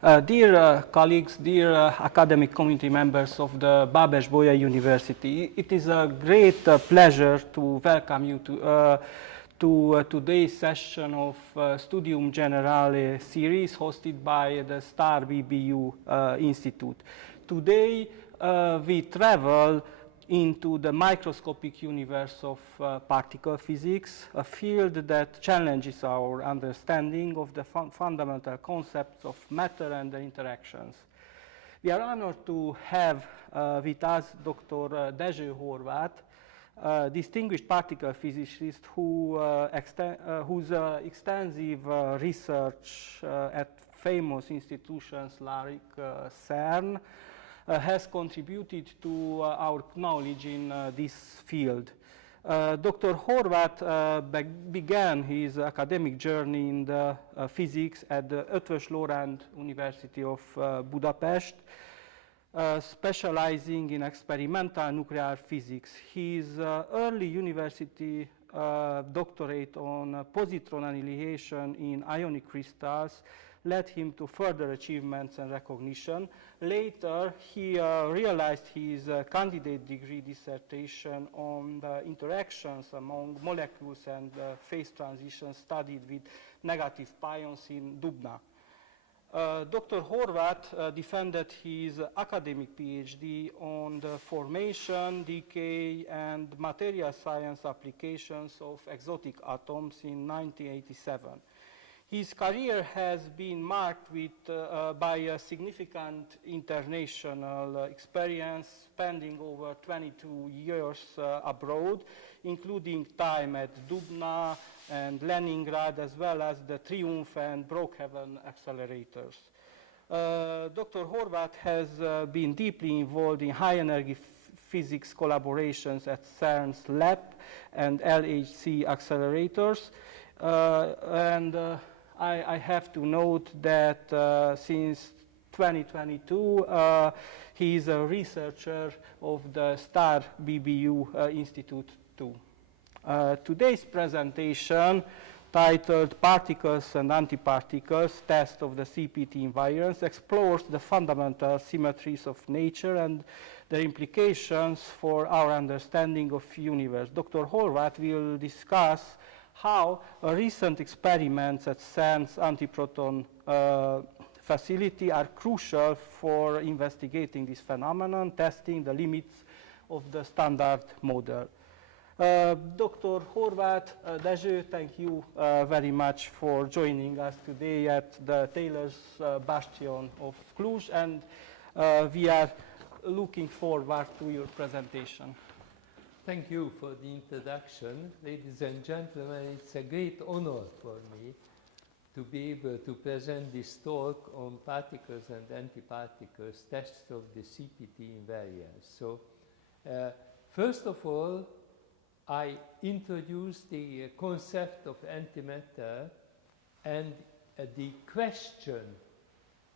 Dear colleagues, dear academic community members of the Babeş-Bolyai University, it is a great pleasure to welcome you to today's session of Studium Generale series hosted by the STAR BBU Institute. Today we travel into the microscopic universe of particle physics, a field that challenges our understanding of the fundamental concepts of matter and their interactions. We are honored to have with us Dr. Dezső Horváth, a distinguished particle physicist whose extensive research at famous institutions like CERN has contributed to our knowledge in this field. Dr. Horváth began his academic journey in the physics at the Eötvös Loránd University of Budapest, specializing in experimental nuclear physics. His early university doctorate on positron annihilation in ionic crystals led him to further achievements and recognition. Later, he realized his candidate degree dissertation on the interactions among molecules and phase transitions studied with negative pions in Dubna. Dr. Horváth defended his academic PhD on the formation, decay, and material science applications of exotic atoms in 1987. His career has been marked by a significant international experience, spending over 22 years abroad, including time at Dubna and Leningrad, as well as the Triumph and Brookhaven accelerators. Dr. Horváth has been deeply involved in high-energy physics collaborations at CERN's LEP and LHC accelerators, I have to note that since 2022, he is a researcher of the STAR BBU Institute too. Today's presentation, titled Particles and Antiparticles, Test of the CPT Invariance, explores the fundamental symmetries of nature and their implications for our understanding of the universe. Dr. Horváth will discuss how recent experiments at CERN's antiproton facility are crucial for investigating this phenomenon, testing the limits of the standard model. Dr. Horváth, Dezső, thank you very much for joining us today at the Taylor's Bastion of Cluj, and we are looking forward to your presentation. Thank you for the introduction. Ladies and gentlemen, it's a great honor for me to be able to present this talk on particles and antiparticles, tests of the CPT invariance. So, first of all, I introduce the concept of antimatter and the question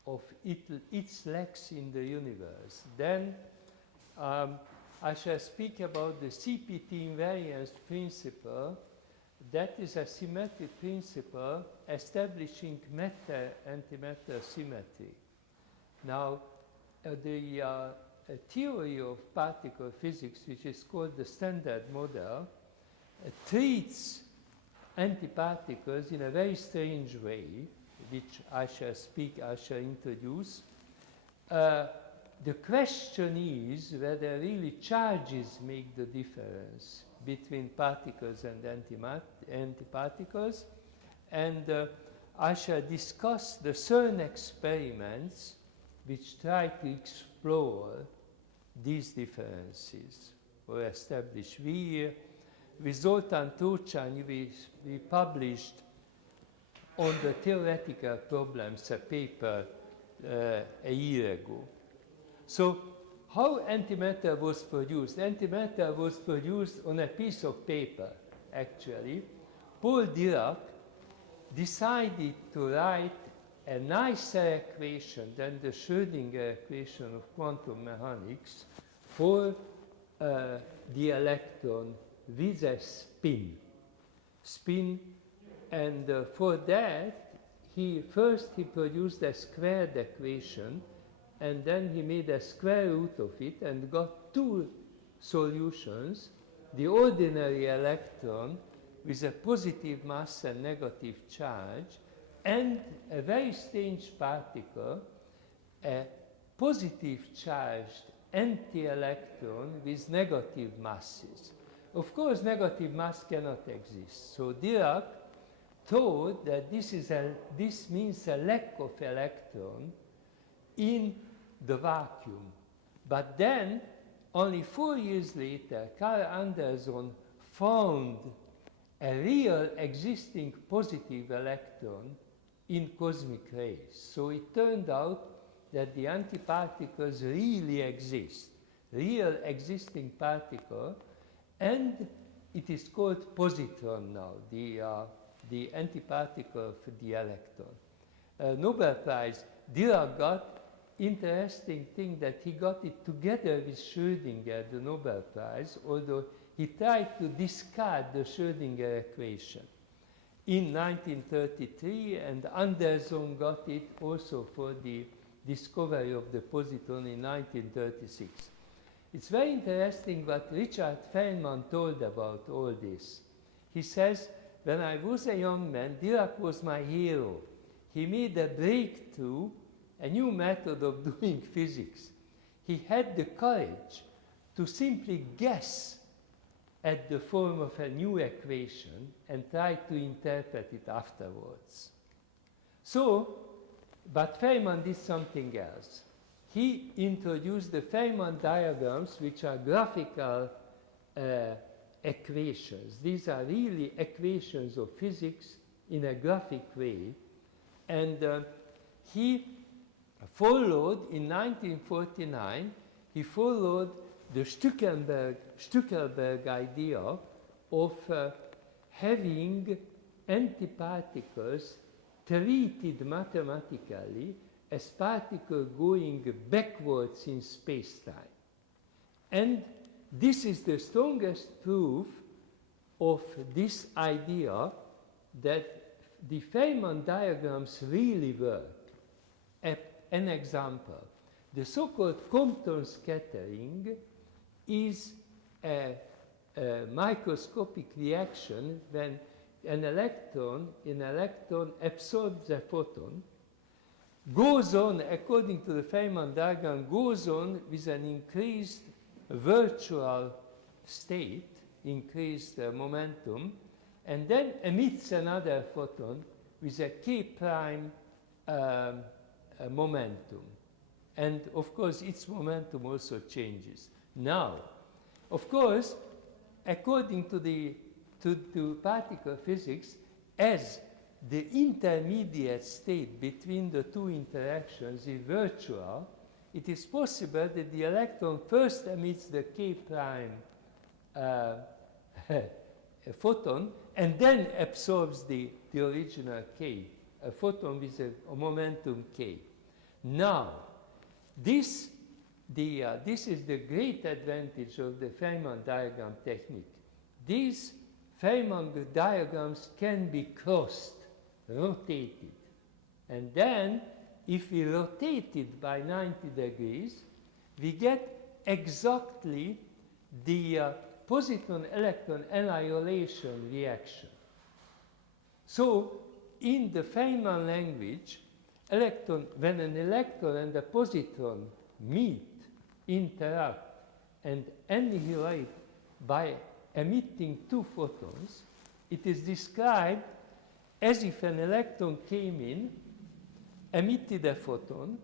of its legs in the universe. Then, I shall speak about the CPT invariance principle. That is a symmetric principle establishing matter-antimatter symmetry. Now, the theory of particle physics, which is called the Standard Model, treats antiparticles in a very strange way, which I shall introduce. The question is whether really charges make the difference between particles and antiparticles, and I shall discuss the CERN experiments which try to explore these differences or establish. With Zoltán Tócsányi, we published on the theoretical problems a paper a year ago. So, how antimatter was produced? Antimatter was produced on a piece of paper, actually. Paul Dirac decided to write a nicer equation than the Schrödinger equation of quantum mechanics for the electron with a spin. And for that, first he produced a squared equation, and then he made a square root of it and got two solutions: the ordinary electron with a positive mass and negative charge, and a very strange particle, a positive charged anti-electron with negative masses. Of course, negative mass cannot exist. So Dirac thought that this means a lack of electron in the vacuum. But then, only 4 years later, Carl Anderson found a real existing positive electron in cosmic rays. So it turned out that the antiparticles really exist, real existing particle, and it is called positron now, the antiparticle of the electron. Nobel Prize, Dirac got interesting thing that he got it together with Schrödinger, the Nobel Prize, although he tried to discard the Schrödinger equation in 1933, and Anderson got it also for the discovery of the positron in 1936. It's very interesting what Richard Feynman told about all this. He says, when I was a young man, Dirac was my hero. He made a breakthrough, a new method of doing physics. He had the courage to simply guess at the form of a new equation and try to interpret it afterwards. So, but Feynman did something else. He introduced the Feynman diagrams, which are graphical equations. These are really equations of physics in a graphic way. And he followed, in 1949, he followed the Stuckelberg idea of having antiparticles treated mathematically as particles going backwards in space-time. And this is the strongest proof of this idea that the Feynman diagrams really work. An example, the so-called Compton scattering is a microscopic reaction when an electron absorbs a photon, goes on, according to the Feynman diagram, goes on with an increased virtual state, increased momentum, and then emits another photon with a k prime momentum. And of course, its momentum also changes. Now, of course, according to particle physics, as the intermediate state between the two interactions is virtual, it is possible that the electron first emits the k prime photon and then absorbs the original k, a photon with a momentum k. Now, this is the great advantage of the Feynman diagram technique. These Feynman diagrams can be crossed, rotated. And then, if we rotate it by 90 degrees, we get exactly the positron-electron annihilation reaction. So, in the Feynman language, when an electron and a positron meet, interact, and annihilate by emitting two photons, it is described as if an electron came in, emitted a photon,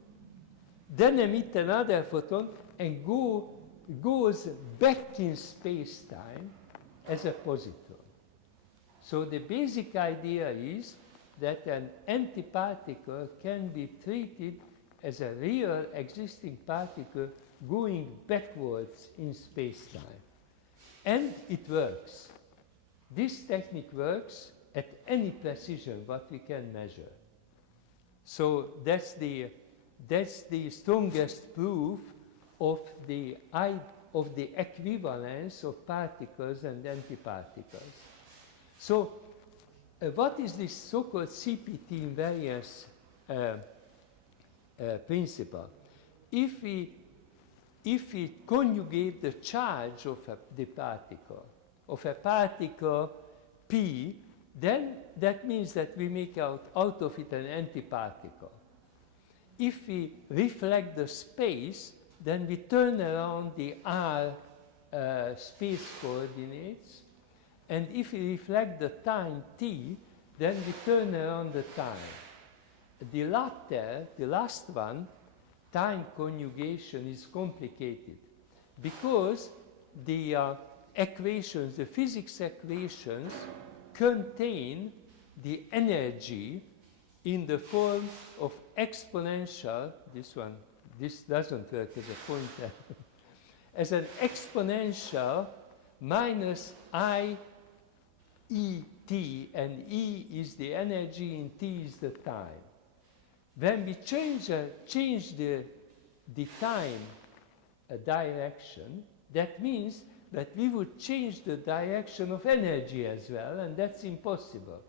then emit another photon, and goes back in space-time as a positron. So the basic idea is that an antiparticle can be treated as a real existing particle going backwards in space-time. And it works. This technique works at any precision what we can measure. So that's the strongest proof of the equivalence of particles and antiparticles. So what is this so-called CPT invariance principle? If we conjugate the charge of the particle, of a particle P, then that means that we make out of it an antiparticle. If we reflect the space, then we turn around the R space coordinates, and if we reflect the time t, then we turn around the time. The latter, the last one, time conjugation, is complicated because the equations, the physics equations, contain the energy in the form of exponential, this doesn't work as a pointer, as an exponential minus I E t, and E is the energy and T is the time. When we change the time direction, that means that we would change the direction of energy as well, and that's impossible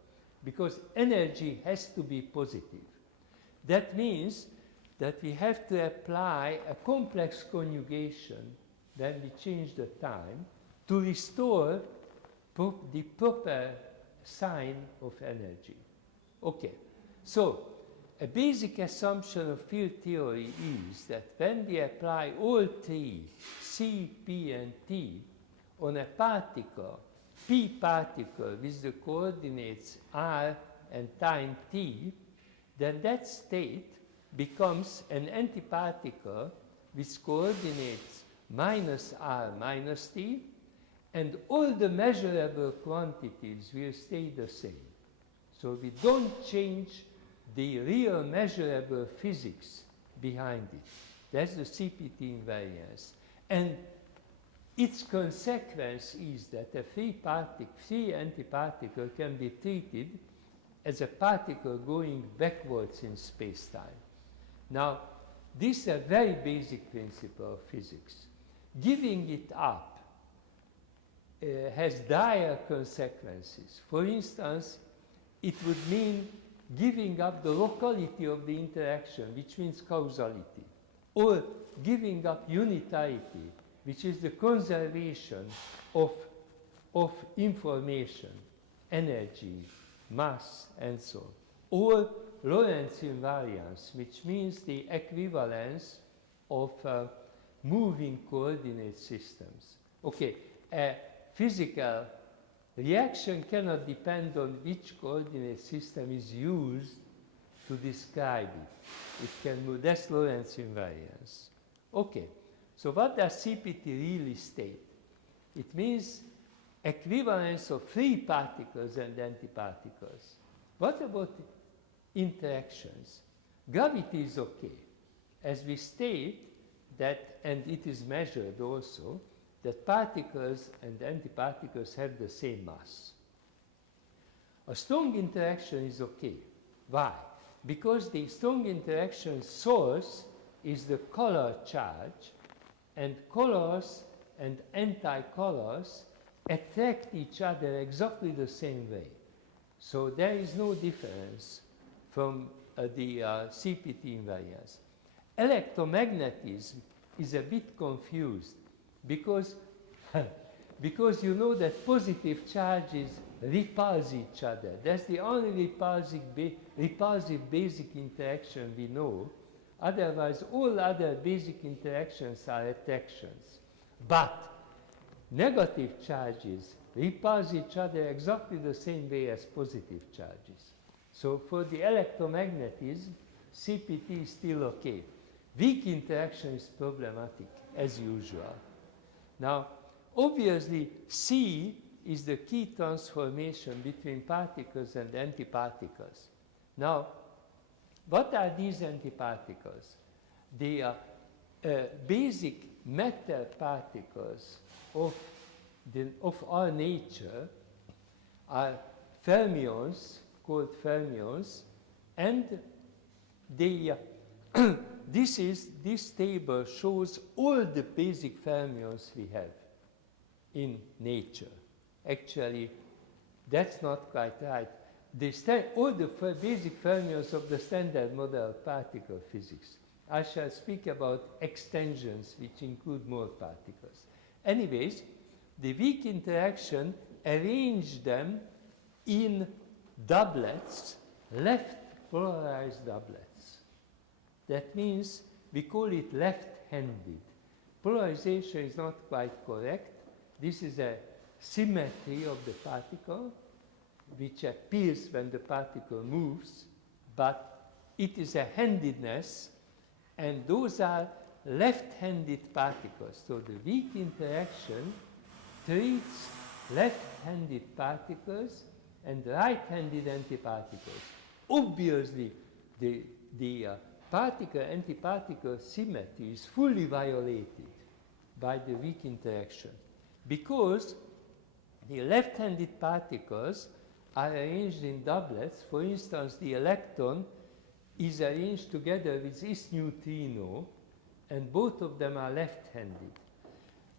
because energy has to be positive. That means that we have to apply a complex conjugation when we change the time to restore the proper sign of energy. Okay, so a basic assumption of field theory is that when we apply all three, C, P, and T, on a particle, P particle with the coordinates R and time t, then that state becomes an antiparticle with coordinates minus R minus t, and all the measurable quantities will stay the same. So we don't change the real measurable physics behind it. That's the CPT invariance. And its consequence is that a free antiparticle can be treated as a particle going backwards in space-time. Now, this is a very basic principle of physics. Giving it up has dire consequences. For instance, it would mean giving up the locality of the interaction, which means causality, or giving up unitarity, which is the conservation of information, energy, mass, and so on, or Lorentz invariance, which means the equivalence of moving coordinate systems. Okay, a physical reaction cannot depend on which coordinate system is used to describe it. It can move. That's Lorentz invariance. Okay, so what does CPT really state? It means equivalence of free particles and antiparticles. What about interactions? Gravity is okay, as we state that, and it is measured also, that particles and antiparticles have the same mass. A strong interaction is okay. Why? Because the strong interaction source is the color charge, and colors and anti-colors attract each other exactly the same way. So there is no difference from the CPT invariance. Electromagnetism is a bit confused because you know that positive charges repulse each other. That's the only repulsive basic interaction we know. Otherwise, all other basic interactions are attractions. But negative charges repulse each other exactly the same way as positive charges. So for the electromagnetism, CPT is still okay. Weak interaction is problematic, as usual. Now, obviously, C is the key transformation between particles and antiparticles. Now, what are these antiparticles? They are basic matter particles of our nature are fermions, called fermions, and they this table shows all the basic fermions we have in nature. Actually, that's not quite right. all the basic fermions of the standard model of particle physics. I shall speak about extensions which include more particles. Anyways, the weak interaction arranged them in doublets, left polarized doublets. That means we call it left-handed. Polarization is not quite correct. This is a symmetry of the particle which appears when the particle moves, but it is a handedness, and those are left-handed particles. So the weak interaction treats left-handed particles and right-handed antiparticles. Obviously, the particle-antiparticle symmetry is fully violated by the weak interaction, because the left-handed particles are arranged in doublets. For instance, the electron is arranged together with this neutrino, and both of them are left-handed.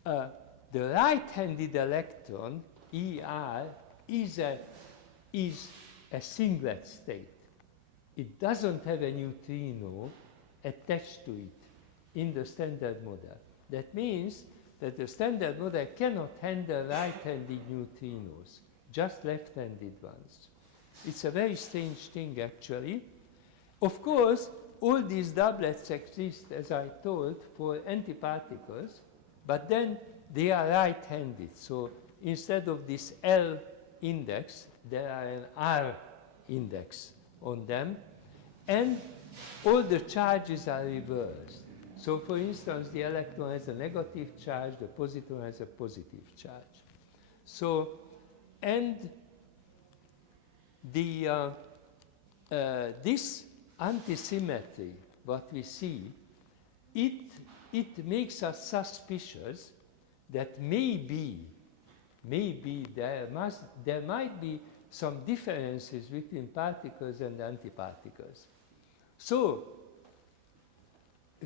The right-handed electron, ER, is a singlet state. It doesn't have a neutrino attached to it in the standard model. That means that the standard model cannot handle right-handed neutrinos, just left-handed ones. It's a very strange thing, actually. Of course, all these doublets exist, as I told, for antiparticles, but then they are right-handed. So instead of this L index, there are an R index on them, and all the charges are reversed. So for instance, the electron has a negative charge, the positron has a positive charge. So, and the, this antisymmetry, what we see, it makes us suspicious that maybe there might be some differences between particles and antiparticles. So,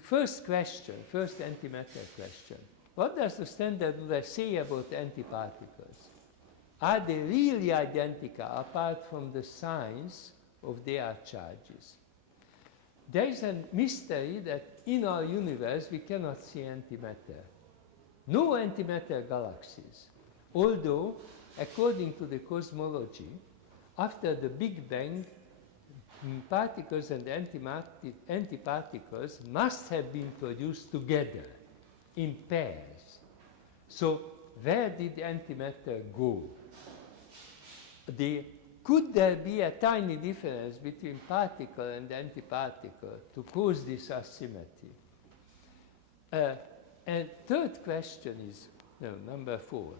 first question, first antimatter question. What does the standard model say about antiparticles? Are they really identical apart from the signs of their charges? There is a mystery that in our universe we cannot see antimatter. No antimatter galaxies. Although, according to the cosmology, after the Big Bang, particles and antiparticles must have been produced together in pairs. So where did antimatter go? Could there be a tiny difference between particle and antiparticle to cause this asymmetry? And third question is, number 4.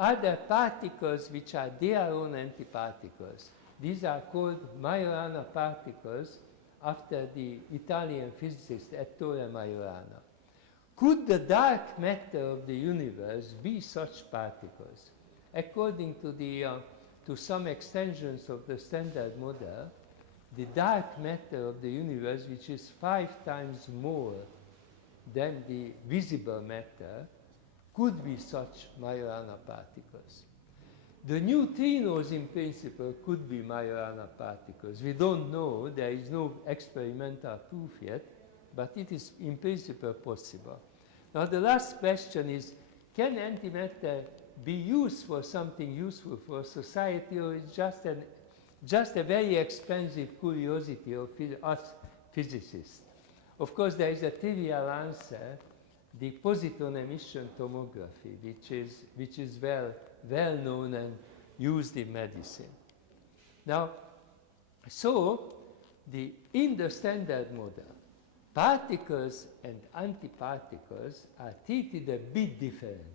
Are there particles which are their own antiparticles? These are called Majorana particles after the Italian physicist Ettore Majorana. Could the dark matter of the universe be such particles? According to to some extensions of the standard model, the dark matter of the universe, which is 5 times more than the visible matter, could be such Majorana particles. The neutrinos, in principle, could be Majorana particles. We don't know, there is no experimental proof yet, but it is, in principle, possible. Now, the last question is, can antimatter be used for something useful for society, or is just a very expensive curiosity of us physicists? Of course, there is a trivial answer, the positron emission tomography, which is well known and used in medicine. Now, so in the standard model, particles and antiparticles are treated a bit differently.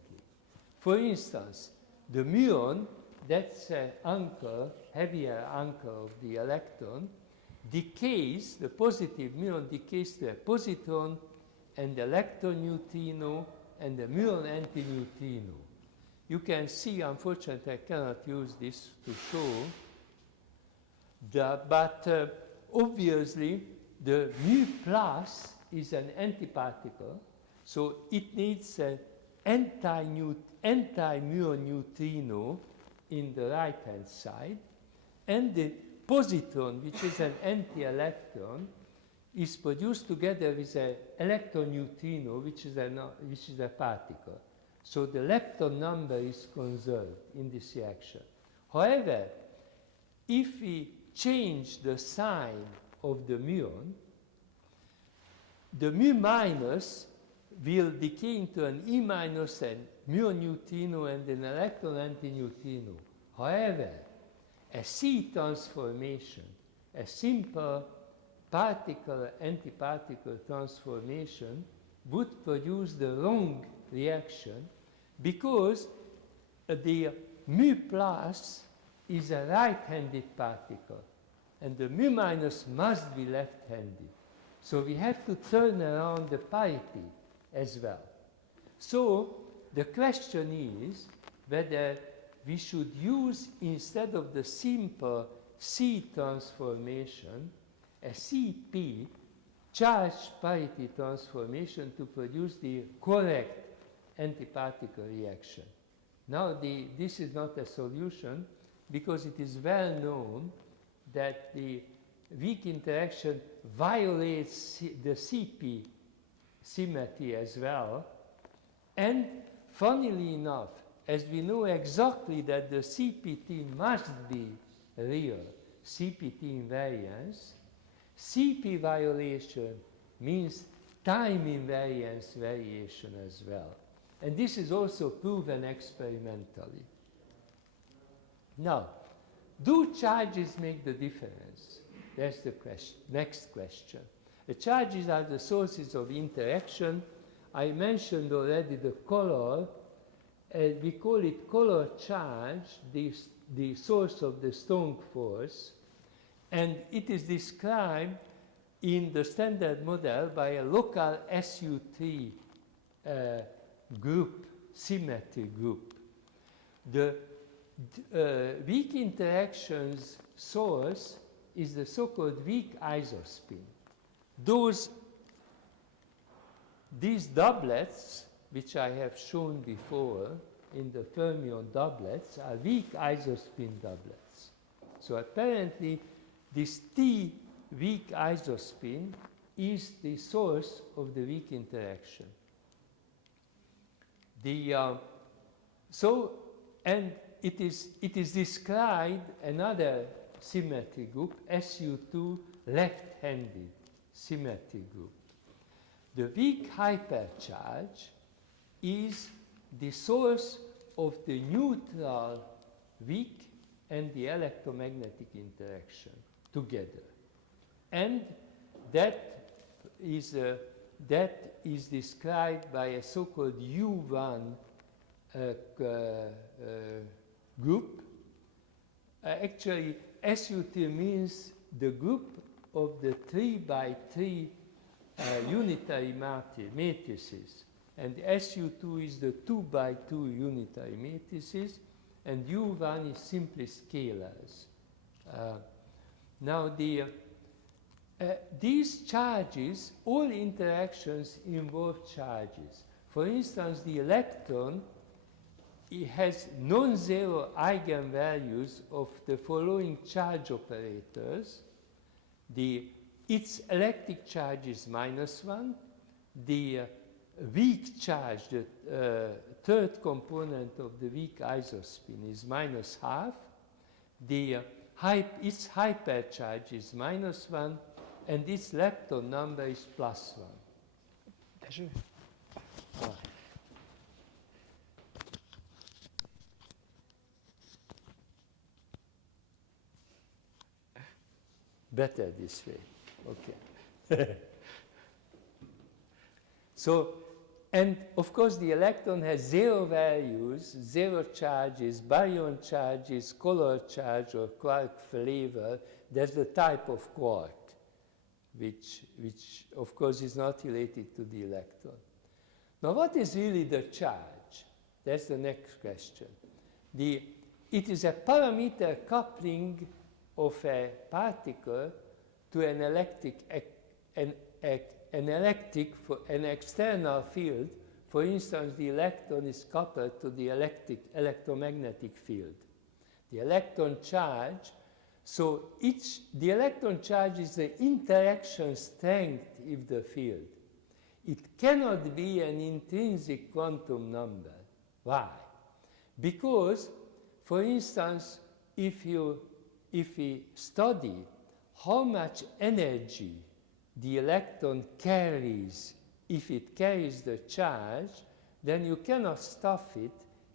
For instance, the muon, that's an anchor, heavier anchor of the electron, decays, the positive muon decays to a positron and electron neutrino and the muon antineutrino. You can see, unfortunately, I cannot use this to show, but obviously the mu plus is an antiparticle, so it needs an anti-muon neutrino in the right-hand side, and the positron, which is an anti-electron, is produced together with an electron neutrino, which is a particle. So the lepton number is conserved in this reaction. However, if we change the sign of the muon, the mu minus will decay into an E minus and muon neutrino and an electron antineutrino. However, a C transformation, a simple particle-antiparticle transformation, would produce the wrong reaction because the mu plus is a right-handed particle and the mu minus must be left-handed. So we have to turn around the parity as well. So the question is whether we should use, instead of the simple C transformation, a CP, charge parity transformation, to produce the correct antiparticle reaction. Now this is not a solution because it is well known that the weak interaction violates the CP symmetry as well. And funnily enough, as we know exactly that the CPT must be real, CPT invariance, CP violation means time invariance variation as well. And this is also proven experimentally. Now, do charges make the difference? That's the question. Next question. The charges are the sources of interaction. I mentioned already the color. We call it color charge, the source of the strong force. And it is described in the standard model by a local SU3 group, symmetry group. The weak interactions source is the so-called weak isospin. These doublets, which I have shown before in the fermion doublets, are weak isospin doublets. So apparently this T weak isospin is the source of the weak interaction. And it is described another symmetry group, SU2 left-handed symmetry group. The weak hypercharge is the source of the neutral weak and the electromagnetic interaction together. And that is described by a so-called U1 group. Actually, SU3 means the group of the 3 by 3 unitary matrices. And SU2 is the 2 by 2 unitary matrices, and U1 is simply scalars. Now, these charges, all interactions involve charges. For instance, the electron, it has non-zero eigenvalues of the following charge operators. Its electric charge is -1. The weak charge, the third component of the weak isospin, is -half. Its hypercharge is -1, and its lepton number is +1. Dezső? Better this way. Okay. So, and of course the electron has 0 values, 0 charges, baryon charges, color charge, or quark flavor. That's the type of quark, which of course is not related to the electron. Now, what is really the charge? That's the next question. It is a parameter coupling of a particle to an an external field. For instance, the electron is coupled to the electromagnetic field. The electron charge So the electron charge is the interaction strength of the field. It cannot be an intrinsic quantum number. Why? Because, for instance, if we study how much energy the electron carries if it carries the charge, then you cannot stuff it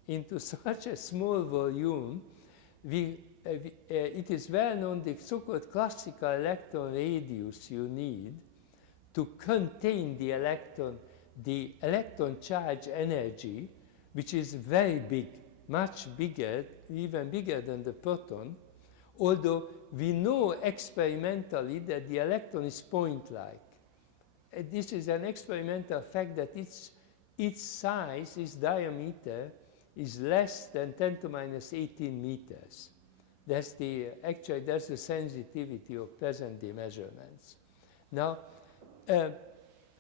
into such a small volume. It is well known the so-called classical electron radius you need to contain the electron charge energy, which is very big, much bigger, even bigger than the proton, although we know experimentally that the electron is point-like. This is an experimental fact that its size, its diameter, is less than 10 to minus 18 meters. That's the sensitivity of present-day measurements. Now,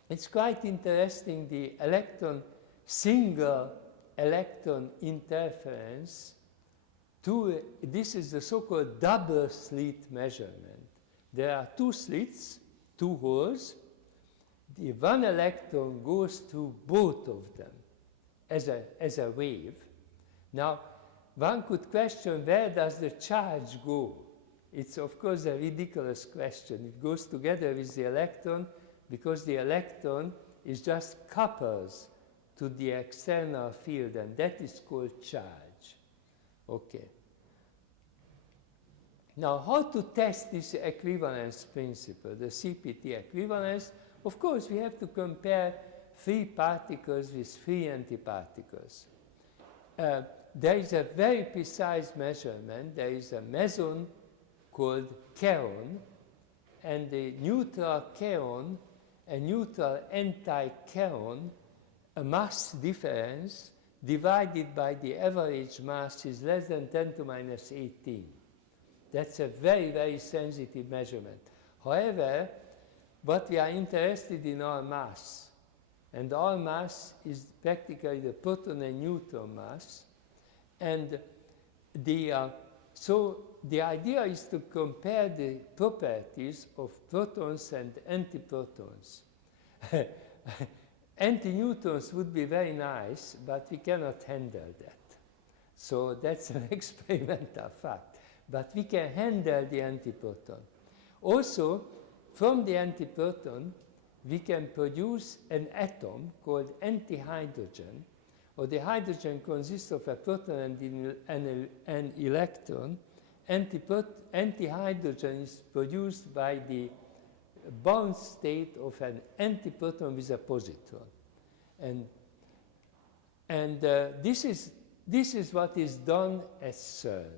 it's quite interesting, the single electron interference. This is the so-called double slit measurement. There are two slits, two holes. The one electron goes through both of them as a wave. Now, one could question, where does the charge go? It's of course a ridiculous question. It goes together with the electron because the electron is just couples to the external field, and that is called charge. Okay. Now, how to test this equivalence principle, the CPT equivalence? Of course, we have to compare free particles with free antiparticles. There is a very precise measurement. There is a meson called kaon, and the neutral kaon and neutral anti-kaon, a mass difference divided by the average mass is less than 10 to minus 18. That's a very, very sensitive measurement. However, what we are interested in our mass, and our mass is practically the proton and neutron mass, and so the idea is to compare the properties of protons and antiprotons. Antineutrons would be very nice, but we cannot handle that. So that's an experimental fact. But we can handle the antiproton. Also, from the antiproton, we can produce an atom called antihydrogen, or the hydrogen consists of a proton and an electron. Antihydrogen is produced by the bound state of an antiproton with a positron. And this is what is done at CERN.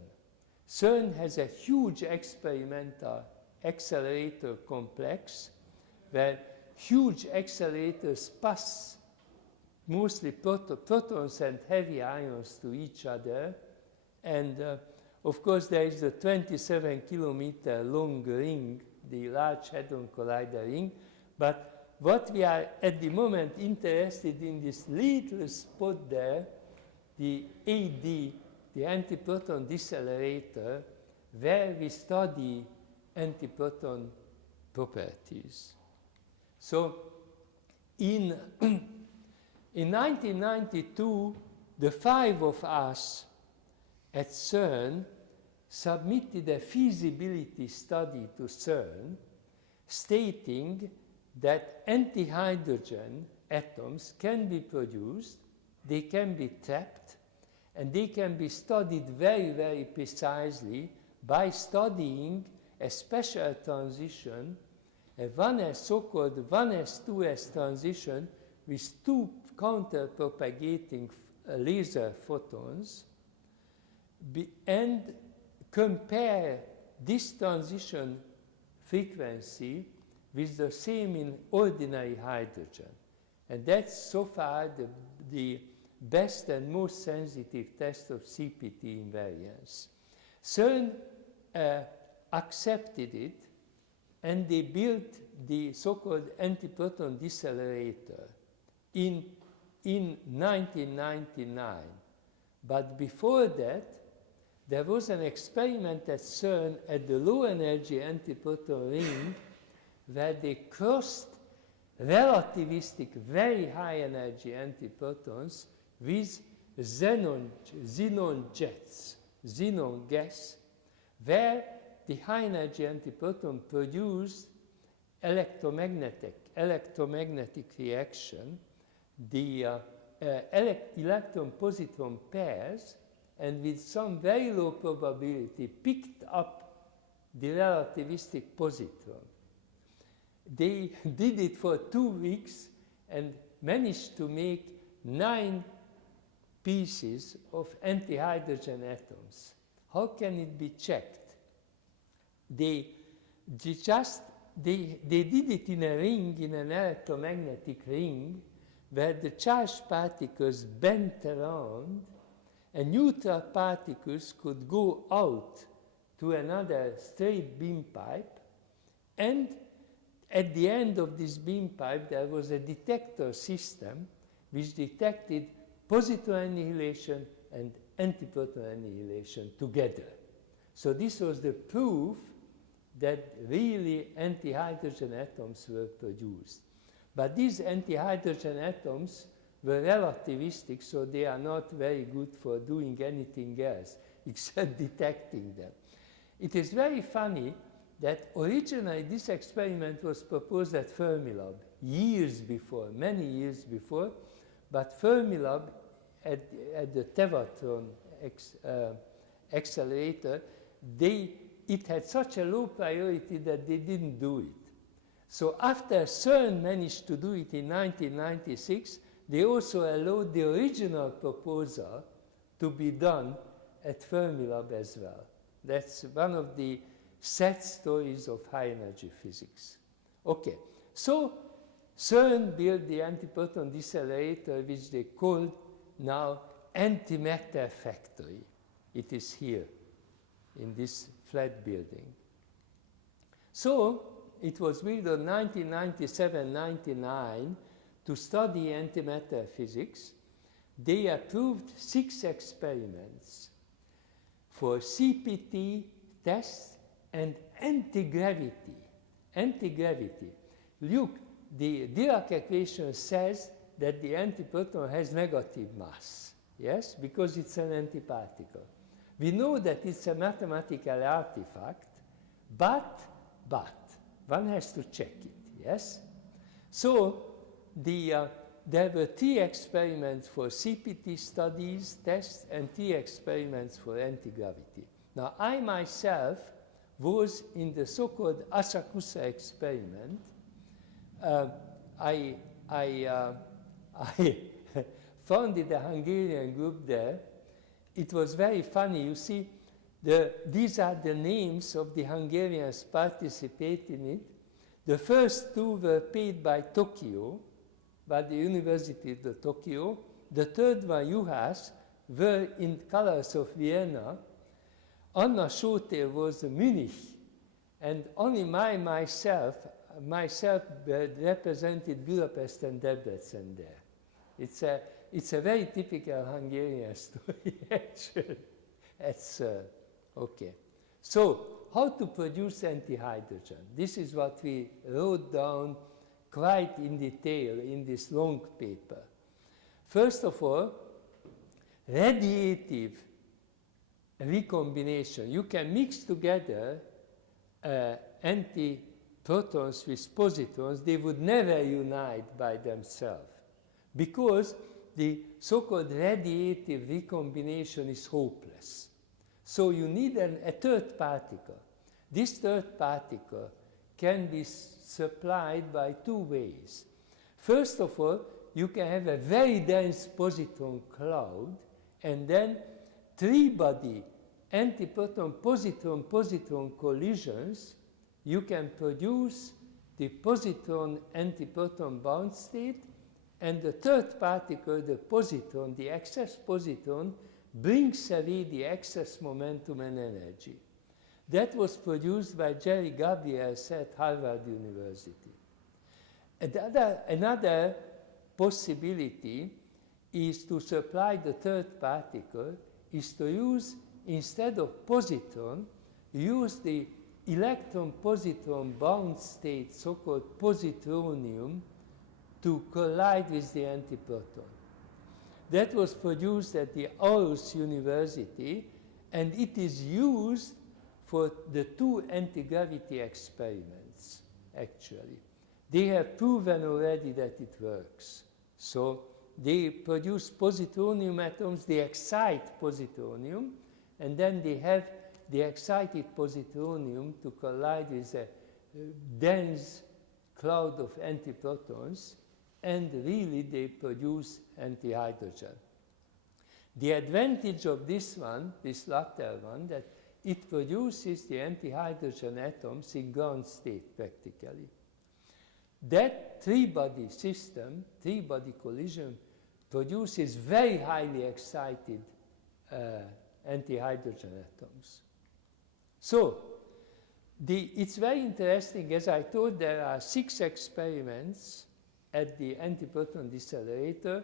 CERN has a huge experimental accelerator complex where huge accelerators pass mostly protons and heavy ions to each other. And of course, there is a 27-kilometer long ring, the Large Hadron Collider ring. But what we are at the moment interested in, this little spot there, the AD, the antiproton decelerator, where we study antiproton properties. So in 1992, the 5 of us at CERN submitted a feasibility study to CERN stating that antihydrogen atoms can be produced, they can be trapped, and they can be studied very, very precisely by studying a special transition, a 1s, so-called 1s-2s transition with two counter-propagating laser photons, and compare this transition frequency with the same in ordinary hydrogen. And that's so far the best and most sensitive test of CPT invariance. CERN accepted it, and they built the so-called antiproton decelerator in 1999. But before that, there was an experiment at CERN at the low energy antiproton ring where they crossed relativistic, very high energy antiprotons with xenon jets, xenon gas, where the high energy antiproton produced electromagnetic reaction, the electron-positron pairs, and with some very low probability picked up the relativistic positron. They did it for 2 weeks and managed to make 9 pieces of anti-hydrogen atoms. How can it be checked? They did it in a ring, in an electromagnetic ring, where the charged particles bent around and neutral particles could go out to another straight beam pipe, and at the end of this beam pipe there was a detector system which detected positron annihilation and antiproton annihilation together. So this was the proof that really anti-hydrogen atoms were produced. But these anti-hydrogen atoms were relativistic, so they are not very good for doing anything else except detecting them. It is very funny that originally this experiment was proposed at Fermilab years before, many years before, but Fermilab at the Tevatron accelerator, it had such a low priority that they didn't do it. So after CERN managed to do it in 1996, they also allowed the original proposal to be done at Fermilab as well. That's one of the sad stories of high energy physics. Okay, so CERN built the antiproton decelerator, which they called now antimatter factory. It is here in this flat building. So it was built in 1997-99 to study antimatter physics. They approved 6 experiments for CPT tests and anti-gravity. Anti-gravity. Look, the Dirac equation says that the antiproton has negative mass, yes, because it's an antiparticle. We know that it's a mathematical artifact, but one has to check it, yes? So there were 3 experiments for CPT studies, tests, and 3 experiments for anti-gravity. Now, I myself was in the so-called Asakusa experiment. I founded a Hungarian group there. It was very funny. You see, these are the names of the Hungarians participating in it. The first 2 were paid by Tokyo, by the University of Tokyo. The third one, Juhász, were in colors of Vienna. Anna Sótér was Munich, and only myself represented Budapest and Debrecen there. It's a very typical Hungarian story, actually. Okay. So, how to produce anti-hydrogen? This is what we wrote down quite in detail in this long paper. First of all, radiative recombination. You can mix together antiprotons with positrons. They would never unite by themselves because the so-called radiative recombination is hopeless. So you need a third particle. This third particle can be supplied by 2 ways. First of all, you can have a very dense positron cloud, and then 3-body antiproton-positron collisions. You can produce the positron-antiproton bound state, and the third particle, the positron, the excess positron, brings away the excess momentum and energy. That was produced by Jerry Gabriels at Harvard University. Another possibility is to supply the third particle, is to use instead of positron, use the electron-positron bound state, so-called positronium, to collide with the antiproton. That was produced at the Aarhus University, and it is used for the two anti-gravity experiments, actually. They have proven already that it works. So they produce positronium atoms, they excite positronium, and then they have the excited positronium to collide with a dense cloud of antiprotons, and really they produce antihydrogen. The advantage of this one, this latter one, that it produces the antihydrogen atoms in ground state practically. That three-body system, three-body collision, produces very highly excited antihydrogen atoms. So, it's very interesting. As I told, there are 6 experiments at the antiproton decelerator.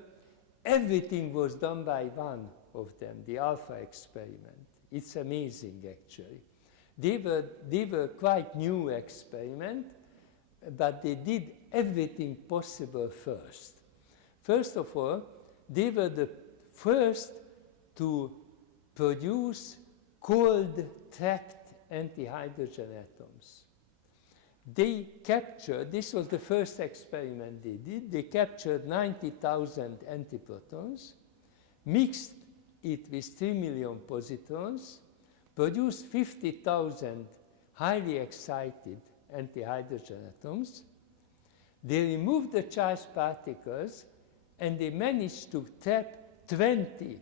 Everything was done by one of them, the alpha experiment. It's amazing, actually. They were quite new experiments, but they did everything possible first. First of all, they were the first to produce cold trapped antihydrogen atoms. They captured, this was the first experiment they did, they captured 90,000 antiprotons, mixed it with 3 million positrons, produced 50,000 highly excited antihydrogen atoms. They removed the charged particles, and they managed to trap 20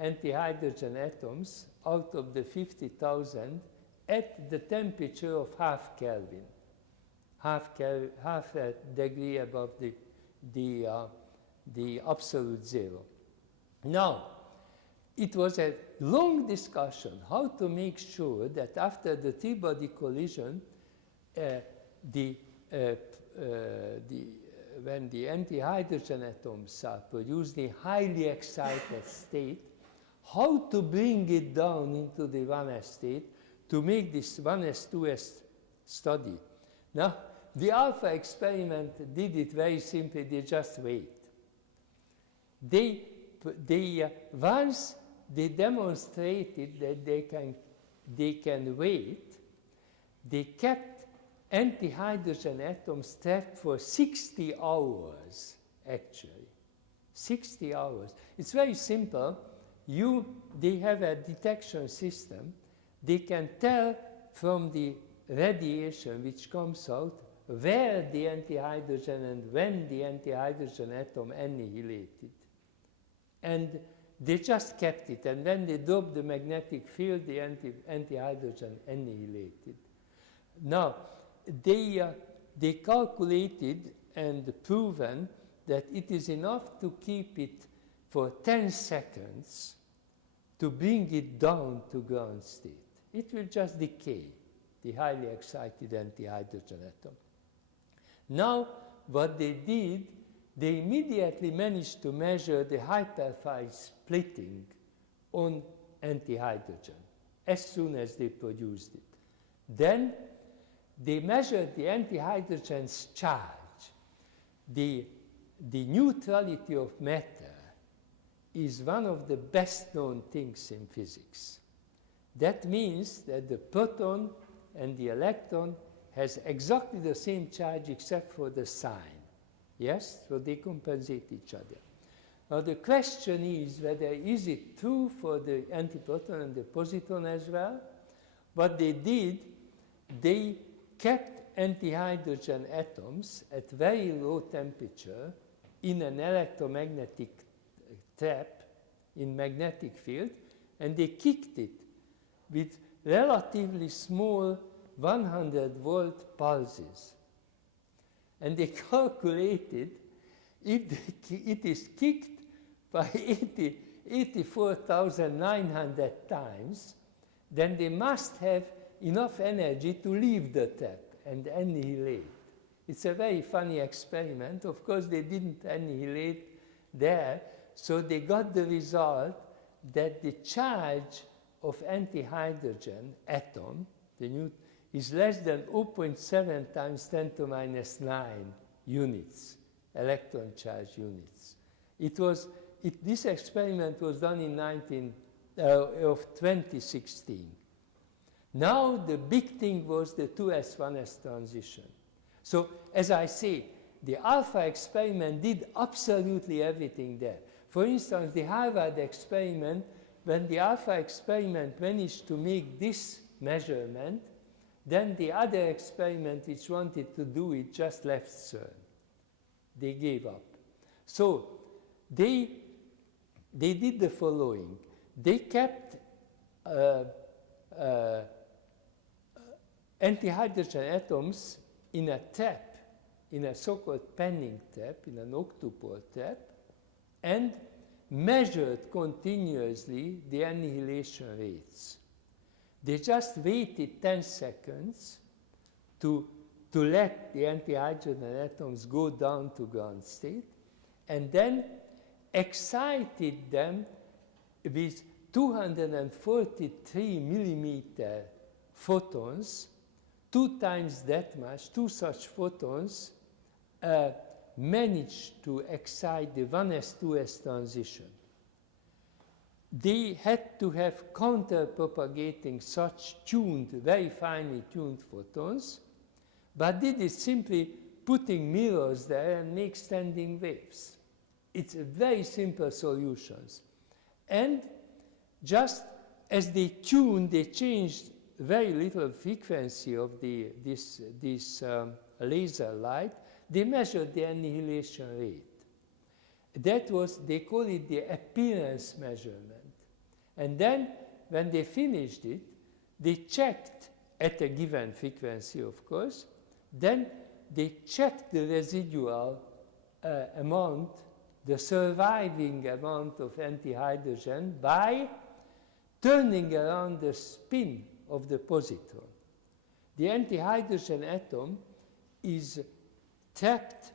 antihydrogen atoms out of the 50,000 at the temperature of half Kelvin, half a degree above the absolute zero. Now, it was a long discussion how to make sure that after the three-body collision, when the antihydrogen atoms are produced in highly excited state, how to bring it down into the 1s state to make this 1s, 2s study. Now, the alpha experiment did it very simply, they just wait. Once they demonstrated that they can wait, they kept antihydrogen atoms trapped for 60 hours, actually. 60 hours. It's very simple. They have a detection system. They can tell from the radiation which comes out where the antihydrogen and when the antihydrogen atom annihilated. And they just kept it, and when they dropped the magnetic field, the antihydrogen annihilated. Now, they calculated and proven that it is enough to keep it for 10 seconds to bring it down to ground state. It will just decay, the highly excited antihydrogen atom. Now, what they did, they immediately managed to measure the hyperfine splitting on antihydrogen as soon as they produced it. Then they measured the antihydrogen's charge. The neutrality of matter is one of the best known things in physics. That means that the proton and the electron has exactly the same charge except for the sign. Yes, so they compensate each other. Now the question is whether is it true for the antiproton and the positron as well? What they did, they kept antihydrogen atoms at very low temperature in an electromagnetic trap in magnetic field, and they kicked it with relatively small 100-volt pulses. And they calculated if it is kicked by 84,900 times, then they must have enough energy to leave the trap and annihilate. It's a very funny experiment. Of course, they didn't annihilate there, so they got the result that the charge of anti-hydrogen atom, is less than 0.7 times 10 to minus 9 units, electron charge units. This experiment was done in 2016. Now the big thing was the 2s-1s transition. So as I say, the alpha experiment did absolutely everything there. For instance, the Harvard experiment, when the alpha experiment managed to make this measurement, then the other experiment which wanted to do it just left CERN. They gave up. So they did the following. They kept antihydrogen atoms in a trap, in a so-called panning trap, in an octupole trap, and measured continuously the annihilation rates. They just waited 10 seconds to let the antihydrogen atoms go down to ground state, and then excited them with 243 millimeter photons, 2 times that much. 2 such photons managed to excite the 1s-2s transition. They had to have counter-propagating such tuned, very finely tuned photons, but did it simply putting mirrors there and make standing waves. It's a very simple solutions. And just as they tuned, they changed very little frequency of this laser light. They measured the annihilation rate. That was, they call it the appearance measurement. And then, when they finished it, they checked at a given frequency, of course. Then they checked the residual amount, the surviving amount of antihydrogen by turning around the spin of the positron. The antihydrogen atom is trapped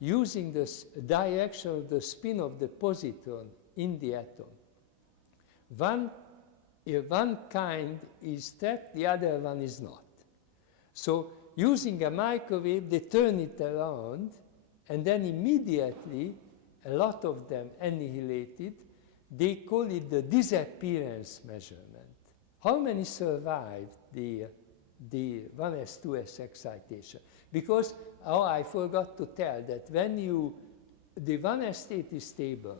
using the direction of the spin of the positron in the atom. One kind is trapped, the other one is not. So using a microwave, they turn it around, and then immediately a lot of them annihilated. They call it the disappearance measurement. How many survived the 1s-2s excitation? Because, oh, I forgot to tell that when the 1s state is stable,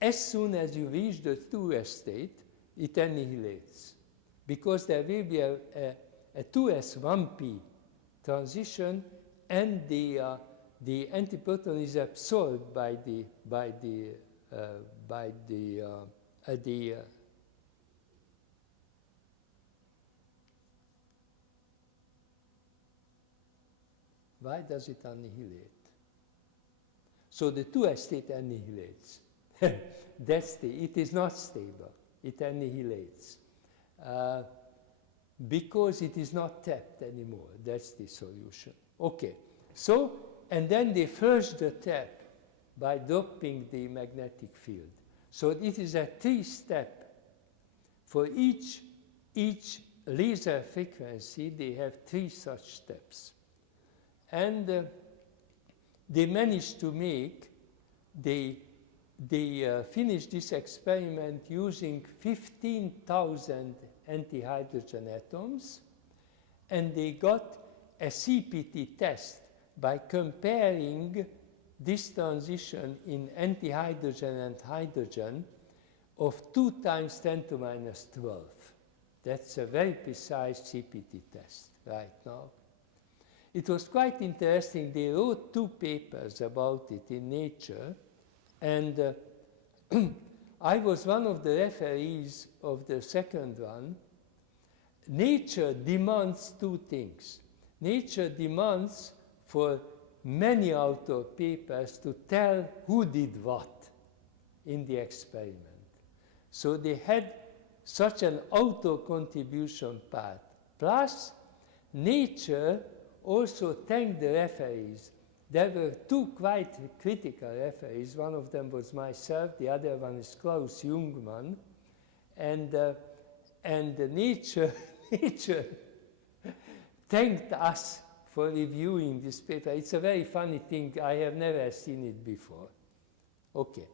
as soon as you reach the 2s state, it annihilates. Because there will be a 2s-1p transition, and the antiproton is absorbed by the why does it annihilate? So the 2s state annihilates. It is not stable. It annihilates. Because it is not tapped anymore. That's the solution. Okay. So, and then they flush the tap by dropping the magnetic field. So it is a 3-step. For each laser frequency, they have 3 such steps. And they managed to make, they finished this experiment using 15,000 antihydrogen atoms, and they got a CPT test by comparing this transition in antihydrogen and hydrogen of 2 times 10 to minus 12. That's a very precise CPT test right now. It was quite interesting. They wrote 2 papers about it in Nature, and I was one of the referees of the second one. Nature demands 2 things. Nature demands for many author papers to tell who did what in the experiment. So they had such an author contribution part. Plus, Nature also thanked the referees. There were 2 quite critical referees. One of them was myself, the other one is Klaus Jungmann. and nature thanked us for reviewing this paper. It's a very funny thing. I have never seen it before. Okay.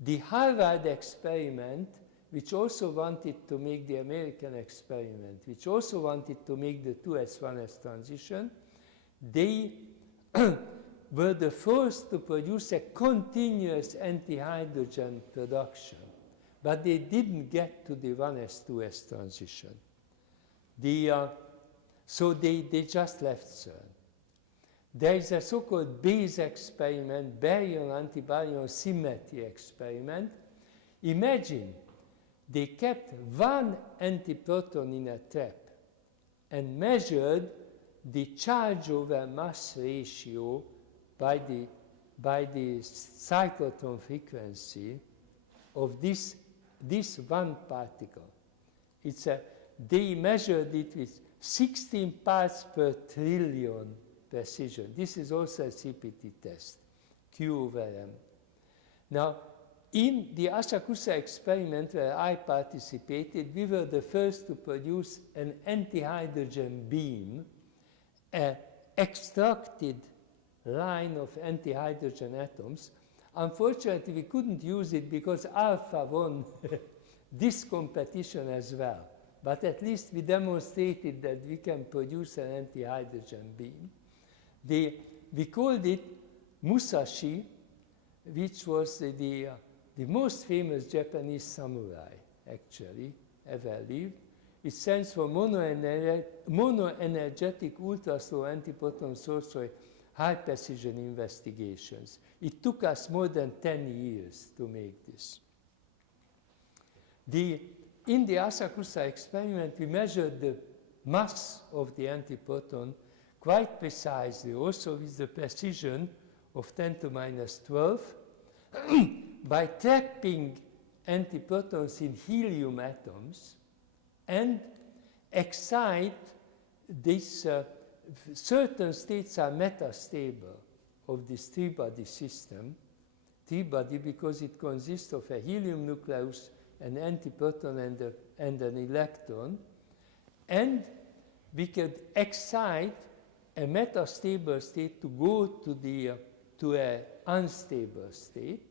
The Harvard experiment, which also wanted to make the American experiment, which also wanted to make the 2s-1s transition, they were the first to produce a continuous anti-hydrogen production, but they didn't get to the 1s-2s transition. So they just left CERN. There is a so-called Bayes experiment, baryon-antibaryon symmetry experiment. Imagine they kept one antiproton in a trap and measured the charge over mass ratio by the cyclotron frequency of this one particle. They measured it with 16 parts per trillion precision. This is also a CPT test, Q over M. Now, in the Asakusa experiment where I participated, we were the first to produce an anti-hydrogen beam, an extracted line of anti-hydrogen atoms. Unfortunately, we couldn't use it because alpha won this competition as well. But at least we demonstrated that we can produce an anti-hydrogen beam. We called it Musashi, which was the most famous Japanese samurai, actually, ever lived. It stands for monoenergetic ultra-slow antiproton source for high precision investigations. It took us more than 10 years to make this. In the Asakusa experiment, we measured the mass of the antiproton quite precisely, also with the precision of 10 to minus 12, by trapping antiprotons in helium atoms and excite this. Certain states are metastable of this three-body system. Three-body because it consists of a helium nucleus, an antiproton, and an electron. And we could excite a metastable state to go to an unstable state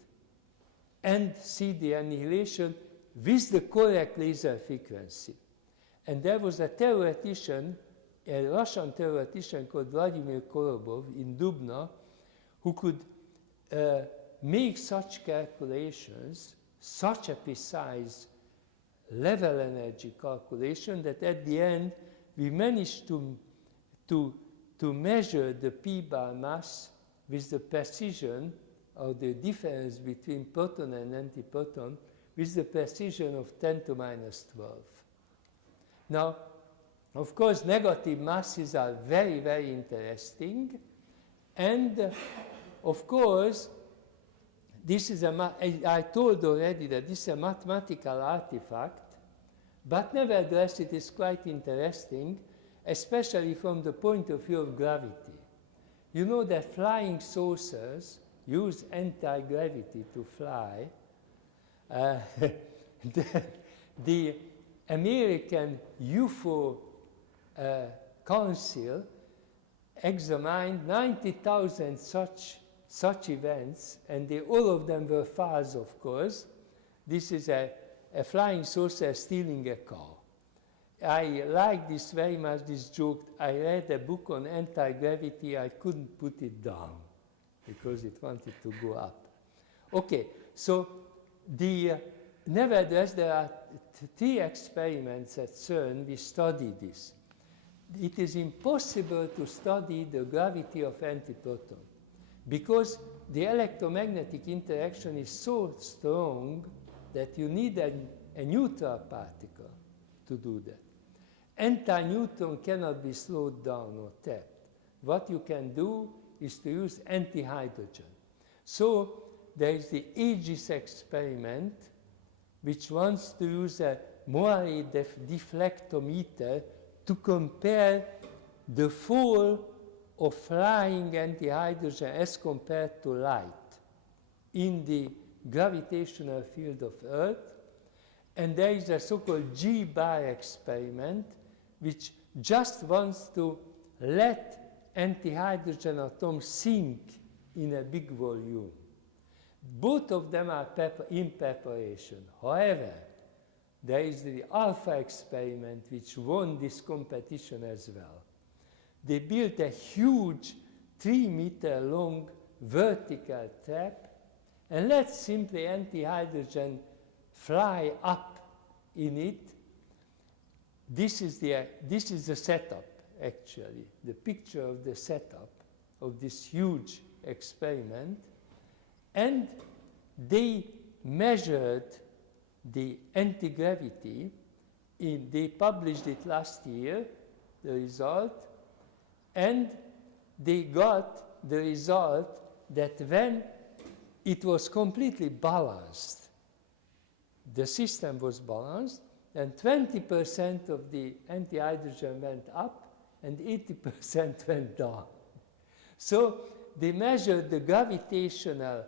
and see the annihilation with the correct laser frequency. And there was a theoretician, a Russian theoretician called Vladimir Korobov in Dubna, who could make such calculations, such a precise level energy calculation, that at the end we managed to measure the p-bar mass with the precision of the difference between proton and antiproton with the precision of 10 to minus 12. Now, of course, negative masses are very, very interesting. And of course, this is I told already that this is a mathematical artifact, but nevertheless it is quite interesting, especially from the point of view of gravity. You know that flying saucers use anti-gravity to fly. The American UFO Council examined 90,000 such events, and all of them were FARs, of course. This is a flying saucer stealing a car. I like this very much, this joke. I read a book on anti-gravity. I couldn't put it down because it wanted to go up. Okay, so nevertheless, there are 3 experiments at CERN. We study this. It is impossible to study the gravity of antiproton because the electromagnetic interaction is so strong that you need a neutral particle to do that. Anti-neutron cannot be slowed down or tapped. What you can do is to use anti-hydrogen. So there is the Aegis experiment, which wants to use a Moiré deflectometer to compare the fall of flying anti-hydrogen as compared to light in the gravitational field of Earth. and there is a so-called G-bar experiment, which just wants to let antihydrogen atoms sink in a big volume. Both of them are in preparation. However, there is the alpha experiment which won this competition as well. They built a huge 3-meter long vertical trap and let simply antihydrogen fly up in it. This is the setup, actually, the picture of the setup of this huge experiment. And they measured the anti-gravity. They published it last year, the result, and they got the result that when it was completely balanced, the system was balanced, and 20% of the antihydrogen went up and 80% went down. So they measured the gravitational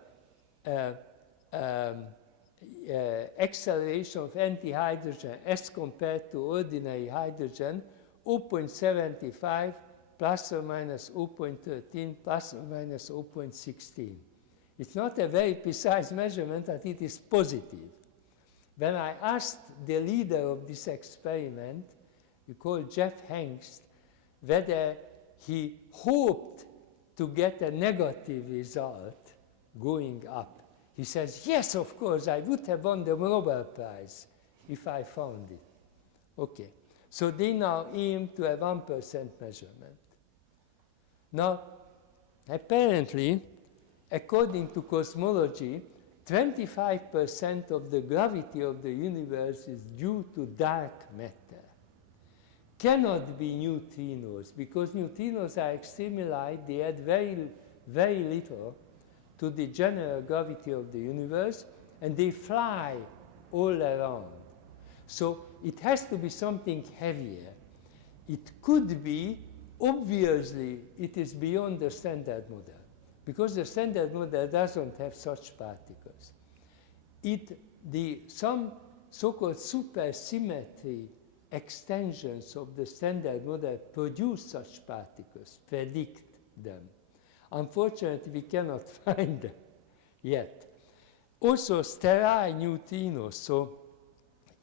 acceleration of antihydrogen as compared to ordinary hydrogen, 0.75 plus or minus 0.13 plus or minus 0.16. It's not a very precise measurement, but it is positive. When I asked the leader of this experiment, we called Jeff Hengst, whether he hoped to get a negative result going up, he says, yes, of course, I would have won the Nobel Prize if I found it. Okay, so they now aim to a 1% measurement. Now, apparently, according to cosmology, 25% of the gravity of the universe is due to dark matter. Cannot be neutrinos, because neutrinos are extremely light, they add very, very little to the general gravity of the universe, and they fly all around. So it has to be something heavier. It could be, obviously, it is beyond the standard model, because the standard model doesn't have such particles. Some so-called supersymmetry extensions of the standard model produce such particles, predict them. Unfortunately, we cannot find them yet. Also, sterile neutrinos. So,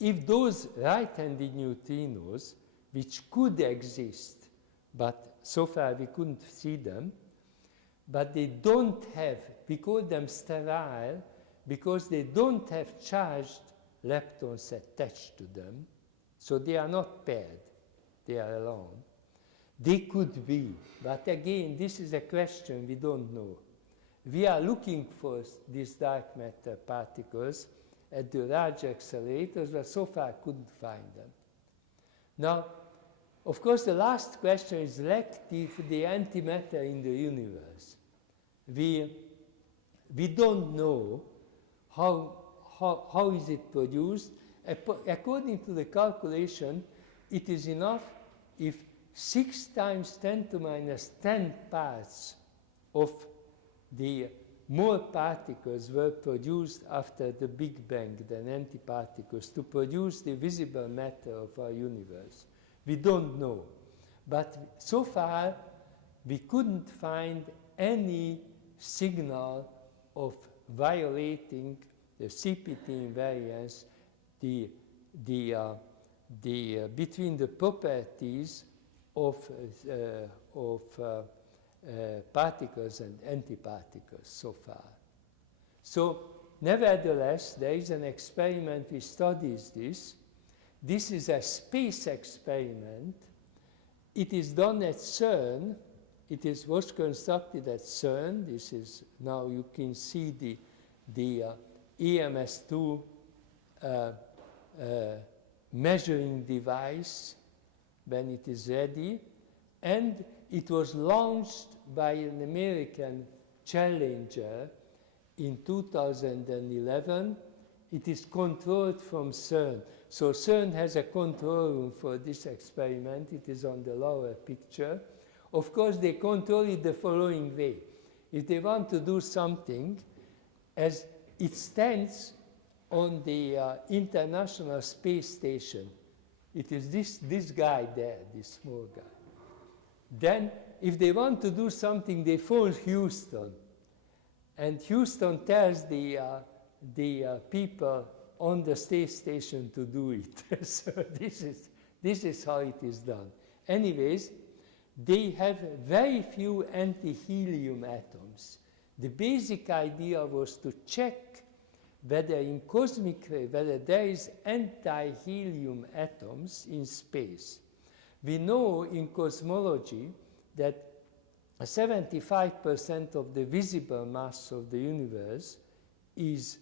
if those right-handed neutrinos, which could exist, but so far we couldn't see them, but they don't have, we call them sterile, because they don't have charged leptons attached to them, so they are not paired, they are alone. They could be, but again, this is a question we don't know. We are looking for these dark matter particles at the large accelerators, but so far couldn't find them. Now, of course, the last question is relative to the antimatter in the universe. We don't know how is it produced. According to the calculation, it is enough if 6 times 10 to minus 10 parts of the more particles were produced after the Big Bang than antiparticles to produce the visible matter of our universe. We don't know. But so far, we couldn't find any signal of violating the CPT invariance, between the properties of particles and antiparticles so far. So, nevertheless, there is an experiment which studies this. This is a space experiment. It is done at CERN. It was constructed at CERN. This is, now you can see the EMS2 measuring device when it is ready. And it was launched by an American challenger in 2011. It is controlled from CERN. So CERN has a control room for this experiment. It is on the lower picture. Of course, they control it the following way. If they want to do something, as it stands on the International Space Station. It is this guy there, this small guy. Then, if they want to do something, they phone Houston. And Houston tells the people on the space station to do it. So this is how it is done. Anyways, they have very few anti-helium atoms. The basic idea was to check whether in cosmic ray, whether there is anti-helium atoms in space. We know in cosmology that 75% of the visible mass of the universe is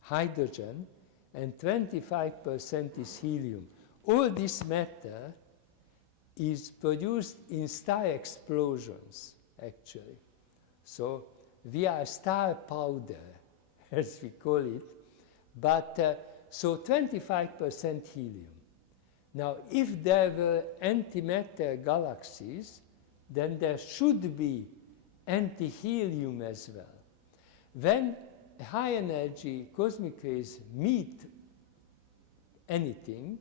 hydrogen and 25% is helium. All this matter is produced in star explosions, actually. So we are star powder, as we call it, but so 25% helium. Now, if there were antimatter galaxies, then there should be anti-helium as well. When high-energy cosmic rays meet anything,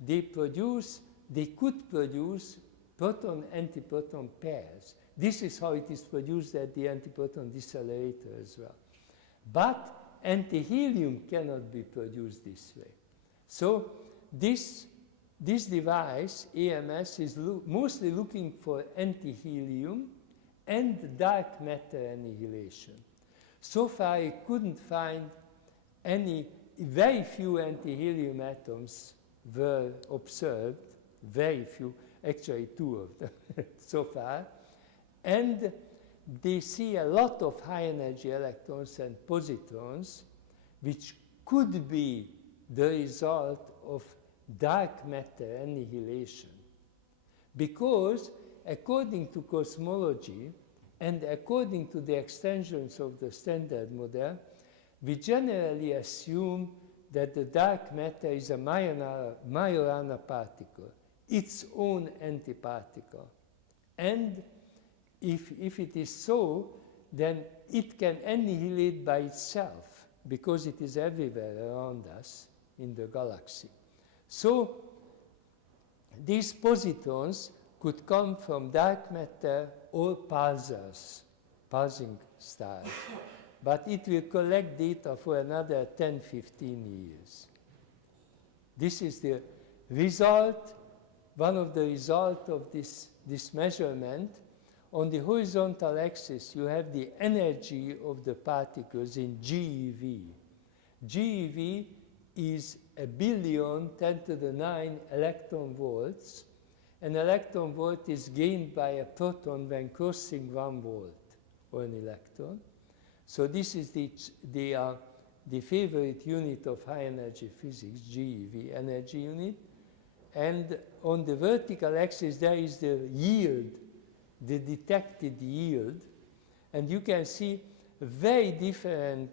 they could produce proton-antiproton pairs. This is how it is produced at the antiproton decelerator as well. But anti-helium cannot be produced this way. So this device, AMS, is mostly looking for anti-helium and dark matter annihilation. So far, I couldn't find very few anti-helium atoms were observed, very few, actually 2 of them so far. And they see a lot of high-energy electrons and positrons, which could be the result of dark matter annihilation. Because according to cosmology and according to the extensions of the Standard Model, we generally assume that the dark matter is a Majorana particle, its own antiparticle. And if it is so, then it can annihilate by itself, because it is everywhere around us in the galaxy. So these positrons could come from dark matter or pulsars, pulsing stars. But it will collect data for another 10, 15 years. This is the result, one of the results of this measurement. On the horizontal axis, you have the energy of the particles in GeV. GeV is 1,000,000,10⁹ electron volts. An electron volt is gained by a proton when crossing 1 volt, or an electron. So this is the favorite unit of high energy physics, GeV, energy unit. And on the vertical axis, there is the yield, the detected yield. And you can see a very different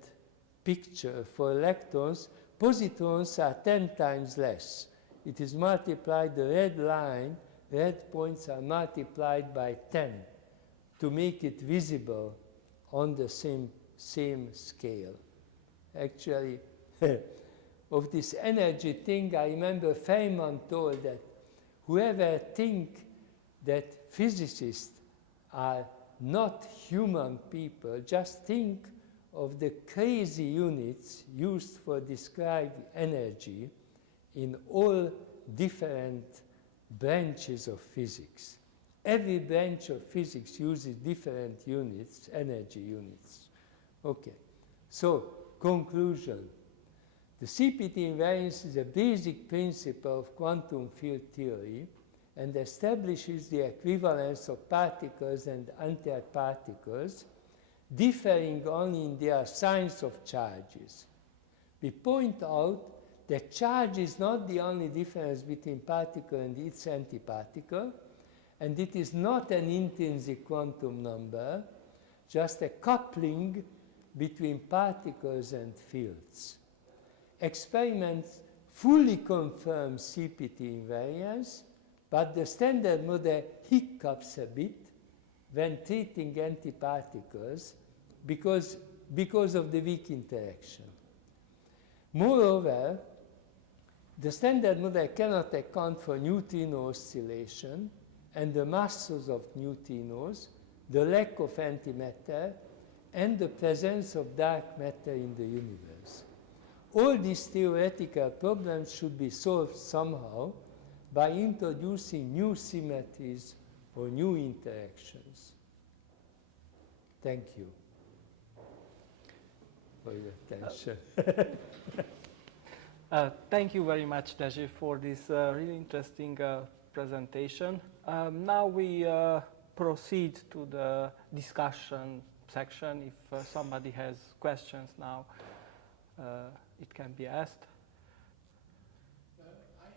picture for electrons. Positrons are 10 times less. It is multiplied, the red line, red points are multiplied by 10 to make it visible on the same scale. Actually, of this energy thing, I remember Feynman told that whoever think that physicists are not human people, just think of the crazy units used for describe energy in all different branches of physics. Every branch of physics uses different units, energy units. Okay, so conclusion. The CPT invariance is a basic principle of quantum field theory and establishes the equivalence of particles and antiparticles, differing only in their signs of charges. We point out that charge is not the only difference between particle and its antiparticle, and it is not an intrinsic quantum number, just a coupling between particles and fields. Experiments fully confirm CPT invariance, but the Standard Model hiccups a bit when treating antiparticles because of the weak interaction. Moreover, the standard model cannot account for neutrino oscillation and the masses of neutrinos, the lack of antimatter, and the presence of dark matter in the universe. All these theoretical problems should be solved somehow by introducing new symmetries or new interactions. Thank you for your attention. Thank you very much, Dezső, for this really interesting presentation. Now we proceed to the discussion section. If somebody has questions now, it can be asked. I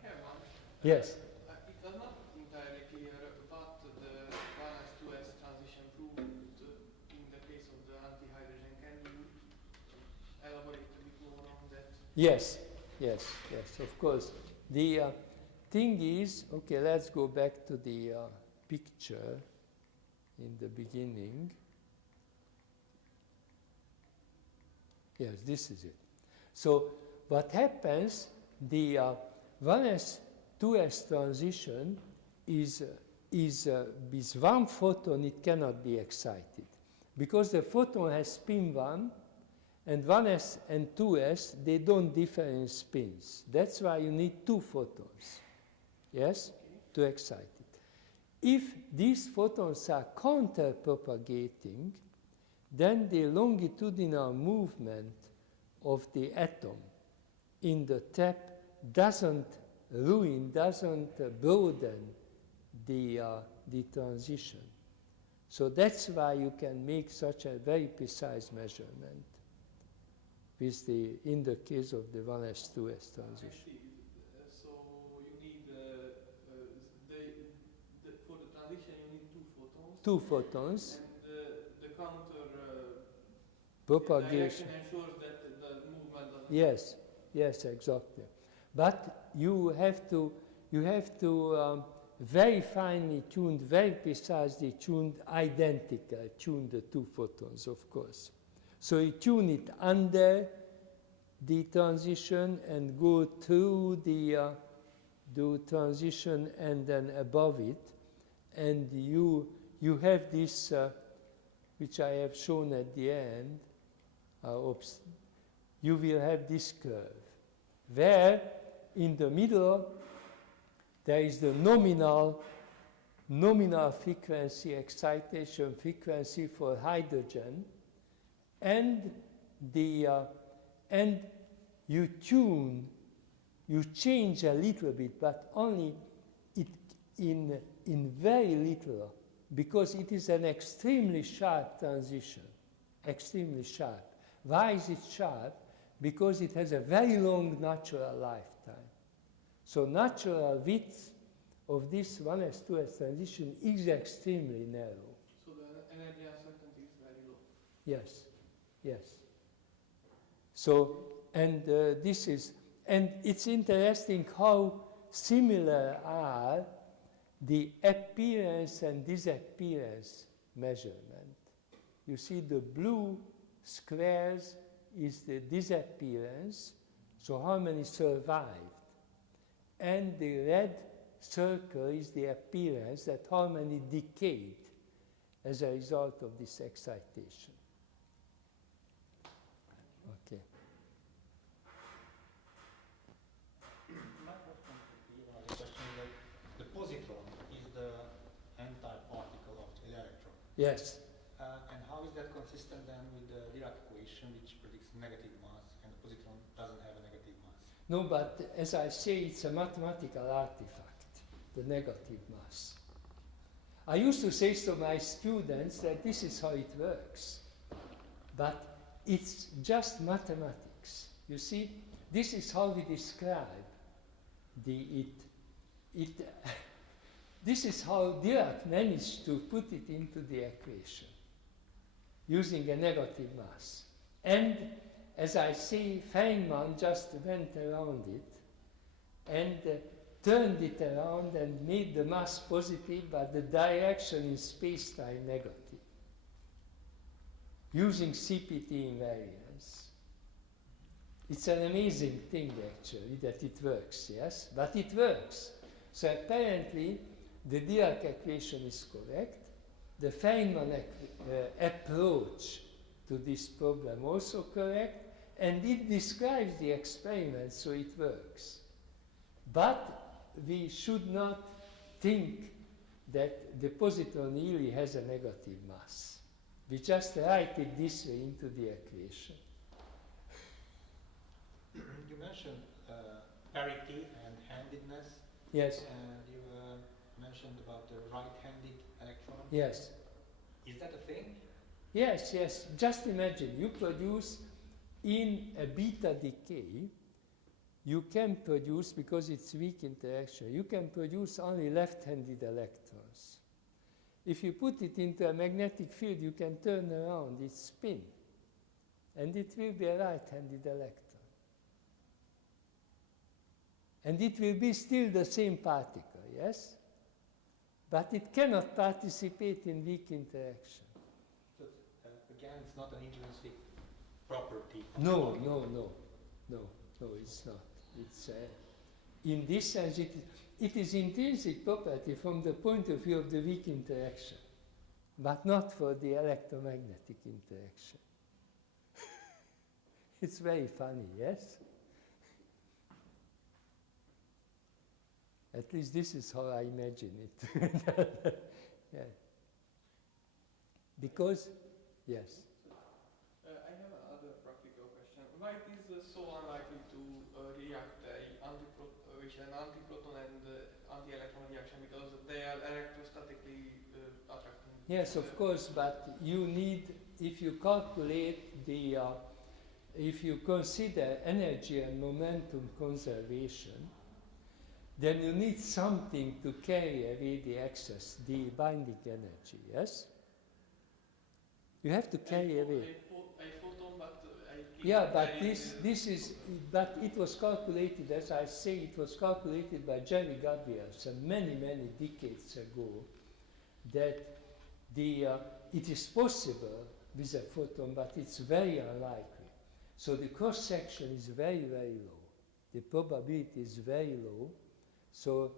have one. Yes. It was not entirely clear what the 1s 2s transition proved in the case of the anti-hydrogen. Can you elaborate a bit more on that? Yes, yes, yes, of course. The thing is, okay, let's go back to the picture in the beginning. Yes, this is it. So what happens, the 1s 2s transition is with one photon it cannot be excited, because the photon has spin 1, and 1s and 2s, they don't differ in spins. That's why you need two photons, yes, to excite it. If these photons are counter-propagating, then the longitudinal movement of the atom in the trap doesn't ruin, doesn't broaden the transition. So that's why you can make such a very precise measurement with in the case of the 1s 2s transition. So you need, for the transition you need two photons. Two photons. And the counter propagation. direction ensures that the movement doesn't. Yes, yes, exactly. But you have to very finely tuned, very precisely tuned, tune the two photons, of course. So you tune it under the transition and go through the transition and then above it, and you have this, which I have shown at the end. You will have this curve, where in the middle there is the nominal frequency, excitation frequency for hydrogen, and you change a little bit, but only in very little, because it is an extremely sharp transition, extremely sharp. Why is it sharp? Because it has a very long natural lifetime. So natural width of this 1s 2s transition is extremely narrow. So the energy uncertainty is very low. Yes, yes. So, and it's interesting how similar are the appearance and disappearance measurement. You see the blue squares is the disappearance, so how many survived. And the red circle is the appearance, that how many decayed as a result of this excitation. Okay. My question would be a question like the positron is the antiparticle of the electron. Yes. And how is that consistent then with the Dirac equation, which predicts negative mass, and the positron doesn't have a negative mass? No, but as I say, it's a mathematical artifact, the negative mass. I used to say to my students that this is how it works, but it's just mathematics. You see, this is how we describe this is how Dirac managed to put it into the equation, using a negative mass. And as I say, Feynman just went around it and turned it around and made the mass positive, but the direction in space-time negative, using CPT invariance. It's an amazing thing, actually, that it works, yes? But it works. So apparently, the Dirac equation is correct. The Feynman approach to this problem also correct. And it describes the experiment, so it works. But we should not think that the positron really has a negative mass. We just write it this way into the equation. You mentioned parity and handedness. Yes. And you mentioned about the right-handed electron. Yes. Is that a thing? Yes, yes. Just imagine, you produce in a beta decay, you can produce, because it's weak interaction, you can produce only left-handed electrons. If you put it into a magnetic field, you can turn around its spin, and it will be a right-handed electron. And it will be still the same particle, yes? But it cannot participate in weak interaction. So, again, it's not an intrinsic property. No, it's not. It's, in this sense, it is intrinsic property from the point of view of the weak interaction, but not for the electromagnetic interaction. It's very funny, yes? At least this is how I imagine it. Yeah. Because, yes. I have another practical question. Why it is so unlikely to react with an antiproton and anti-electron reaction, because they are electrostatically attracting? Yes, of course, but you need, if you calculate the, if you consider energy and momentum conservation, then you need something to carry away the excess, the binding energy, yes? You have to carry away. A photon, but yeah, but but it was calculated, as I say, it was calculated by Jerry Gabrielson many, many decades ago, that it is possible with a photon, but it's very unlikely. So the cross-section is very, very low. The probability is very low. So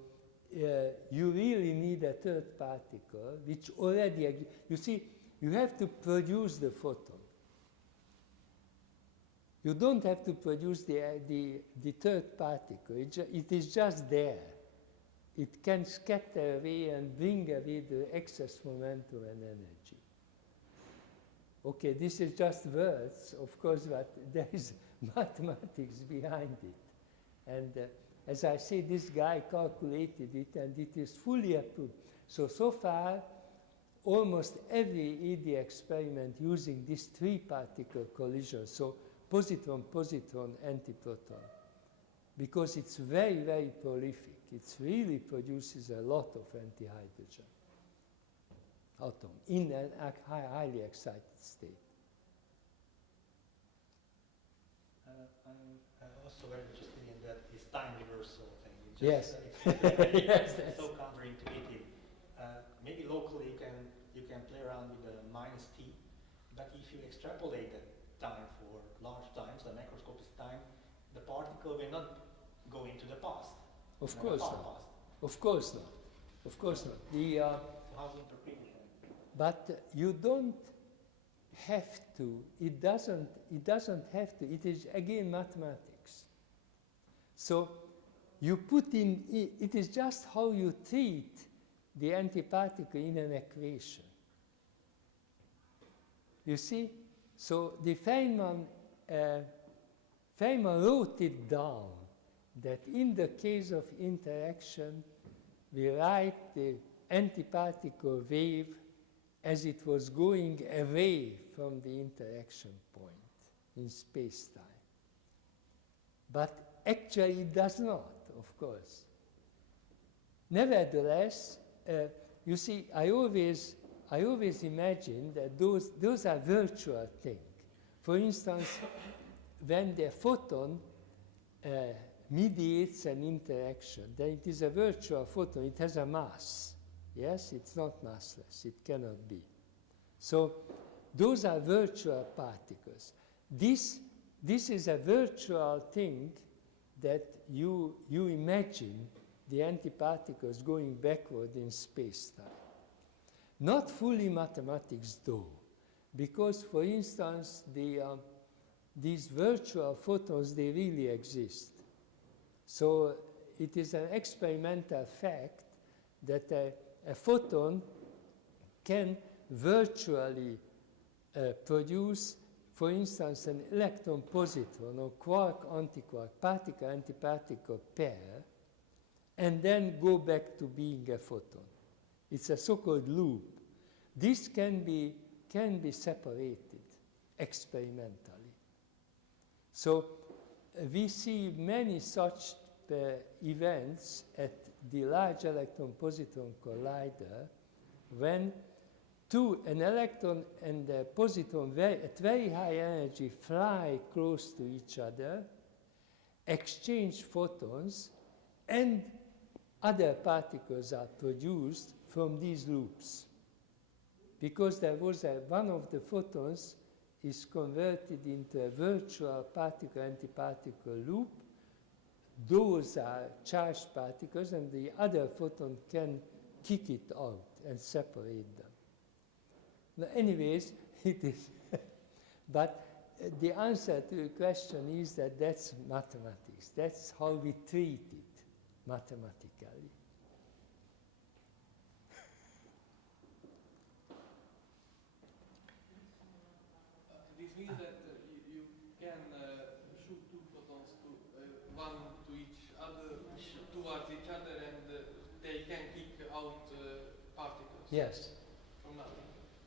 you really need a third particle, which already, you see, you have to produce the photon. You don't have to produce the third particle. It is just there. It can scatter away and bring away the excess momentum and energy. Okay, this is just words, of course, but there is mathematics behind it. And as I say, this guy calculated it, and it is fully approved. So far, almost every ED experiment using this three-particle collision, so positron, positron, antiproton, because it's very, very prolific. It really produces a lot of antihydrogen atom in a highly excited state. I'm also very interested in this time reversal thing. Yes. Yes, it's so counterintuitive. Maybe locally you can play around with the minus t, but if you extrapolate that time for large times, the macroscopic time, the particle will not go into the past. Of course not. Of course not. Of course not. How's interpretation? But you don't have to. It doesn't have to. It is again mathematics. So you put in. It is just how you treat the antiparticle in an equation. You see. So the Feynman wrote it down that in the case of interaction, we write the antiparticle wave as it was going away from the interaction point in space-time. But actually it does not, of course. Nevertheless, you see, I always imagine that those are virtual things. For instance, when the photon mediates an interaction, then it is a virtual photon. It has a mass. Yes, it's not massless. It cannot be. So those are virtual particles. This this is a virtual thing that you imagine the antiparticles going backward in space-time. Not fully mathematics though, because for instance, these virtual photons, they really exist. So it is an experimental fact that a photon can virtually produce, for instance, an electron-positron or quark-antiquark, particle-antiparticle pair, and then go back to being a photon. It's a so-called loop. This can be separated experimentally. So we see many such events at the Large Electron-Positron Collider when an electron and a positron at very high energy fly close to each other, exchange photons, and other particles are produced from these loops. Because there was one of the photons is converted into a virtual particle-antiparticle loop. Those are charged particles, and the other photon can kick it out and separate them. Now, anyways, it is. But the answer to the question is that that's mathematics. That's how we treat it mathematically. This means that you can shoot two photons one to each other, towards each other, and they can kick out particles. Yes. From nothing.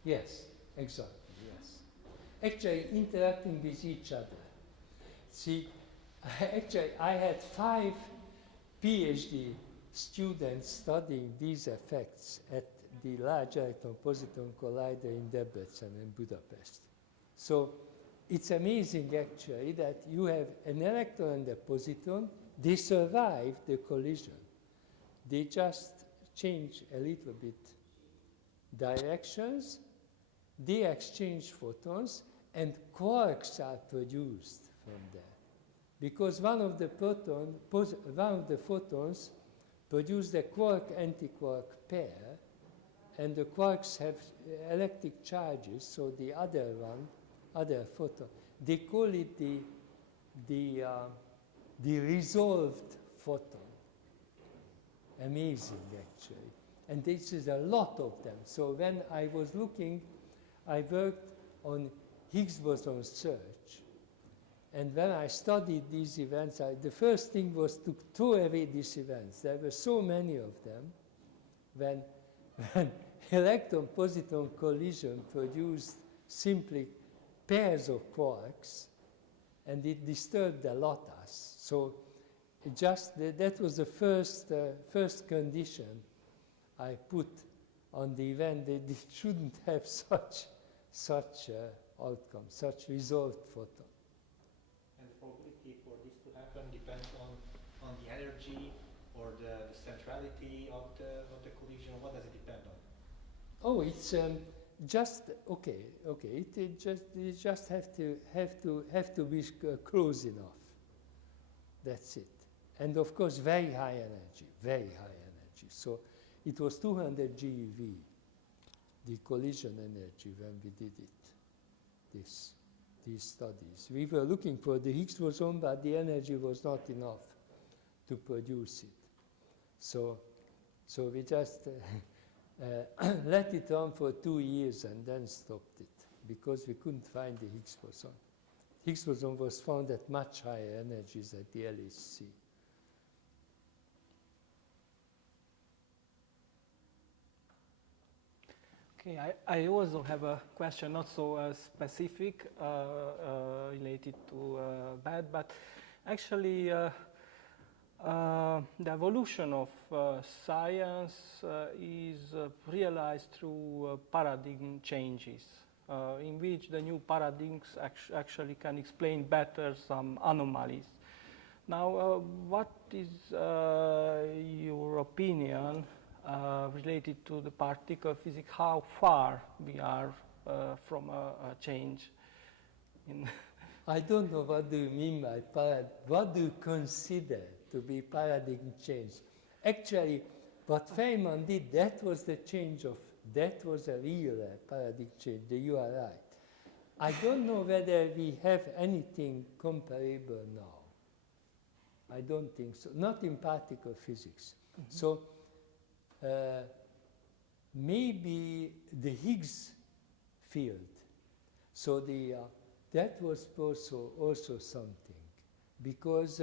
Yes, exactly, yes. Actually, interacting with each other. See, actually, I had 5 PhD students studying these effects at the Large Electron-Positron Collider in Debrecen and Budapest. So it's amazing, actually, that you have an electron and a positron. They survive the collision. They just change a little bit directions. They exchange photons, and quarks are produced from there. Because one of the photons produce the quark-antiquark pair, and the quarks have electric charges, so the other photon, they call it the resolved photon. Amazing, actually. And this is a lot of them. So when I was looking, I worked on Higgs boson search. And when I studied these events, the first thing was to throw away these events. There were so many of them. When electron-positron collision produced simply pairs of quarks, and it disturbed the lattice. So that was the first condition I put on the event, that it shouldn't have such outcome, such resolved photon. And the probability for this to happen depends on the energy or the centrality of the collision. What does it depend on? Oh, it's just okay. It just have to be close enough. That's it. And of course, very high energy. So it was 200 GeV, the collision energy, when we did it. These studies. We were looking for the Higgs boson, but the energy was not enough to produce it. So we just let it run for 2 years and then stopped it, because we couldn't find the Higgs boson. Higgs boson was found at much higher energies at the LHC. Okay, I also have a question, not so specific, related to that, but actually the evolution of science is realized through paradigm changes, in which the new paradigms actually can explain better some anomalies. Now, what is your opinion related to the particle physics? How far we are from a change in I don't know what do you mean by what do you consider to be paradigm change? Actually, what Feynman did, that was the change of, that was a real paradigm change, you are right. I don't know whether we have anything comparable now. I don't think so, not in particle physics. Mm-hmm. So maybe the Higgs field, so that was also something, because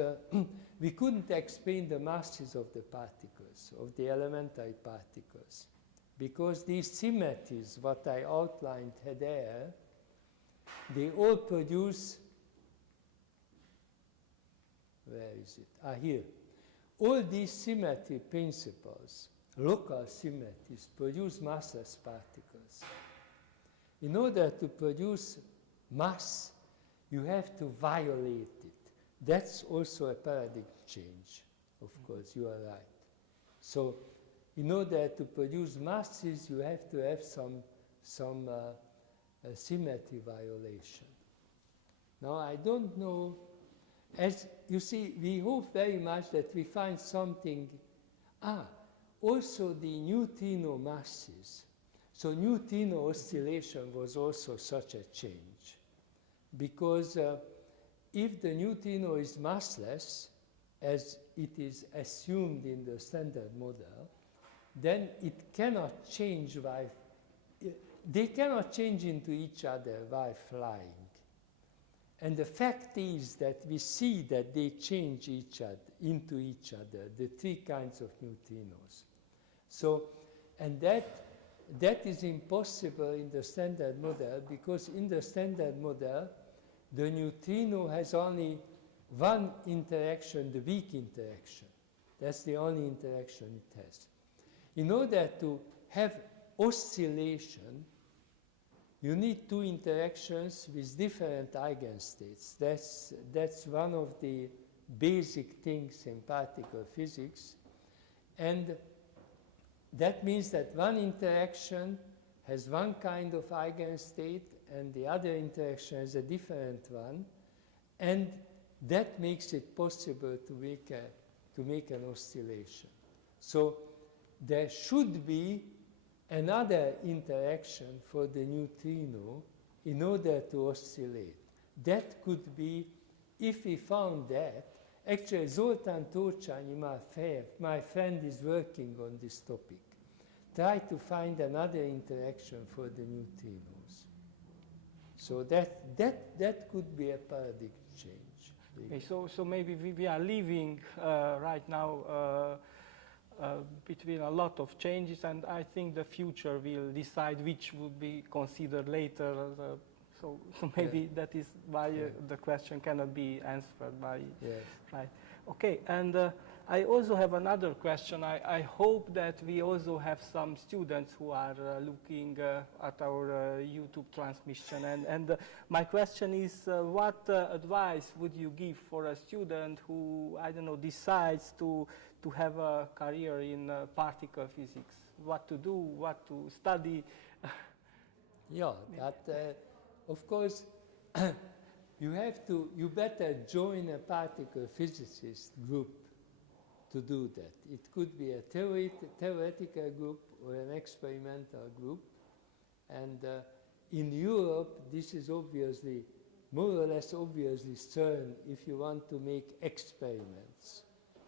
we couldn't explain the masses of the particles, of the elementary particles, because these symmetries, what I outlined there, they all produce, where is it? Here. All these symmetry principles, local symmetries, produce massless particles. In order to produce mass, you have to violate it. That's also a paradigm change, of course, you are right. So, in order to produce masses, you have to have some symmetry violation. Now, I don't know, as you see, we hope very much that we find something, also the neutrino masses. So neutrino oscillation was also such a change, because if the neutrino is massless, as it is assumed in the standard model, then it cannot change while, they cannot change into each other while flying. And the fact is that we see that they change into each other, the three kinds of neutrinos. So, and that is impossible in the standard model, because in the standard model, the neutrino has only one interaction, the weak interaction. That's the only interaction it has. In order to have oscillation, you need two interactions with different eigenstates. That's one of the basic things in particle physics. And that means that one interaction has one kind of eigenstate and the other interaction has a different one. And that makes it possible to make an oscillation. So there should be another interaction for the neutrino in order to oscillate. That could be, if we found that, actually Zoltán Tócsányi, my friend, is working on this topic. Try to find another interaction for the neutrinos. So that could be a paradigm change. Okay, so maybe we are living right now between a lot of changes, and I think the future will decide which would be considered later. So maybe that is why the question cannot be answered by right. Okay, and I also have another question. I hope that we also have some students who are looking at our YouTube transmission. And my question is, what advice would you give for a student who, I don't know, decides to have a career in particle physics? What to do, what to study? Yeah, but of course, you better join a particle physicist group to do that. It could be a theoretical group or an experimental group. And in Europe, this is obviously, more or less obviously, CERN if you want to make experiments.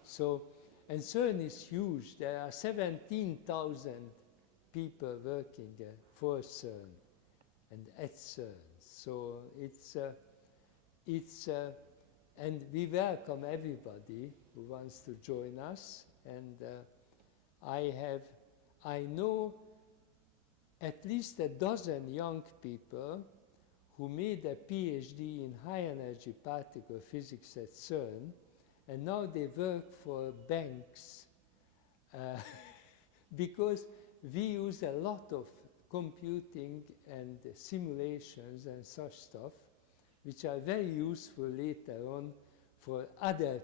So, and CERN is huge. There are 17,000 people working for CERN and at CERN. So and we welcome everybody who wants to join us. And I know at least a dozen young people who made a PhD in high-energy particle physics at CERN, and now they work for banks because we use a lot of computing and simulations and such stuff, which are very useful later on for other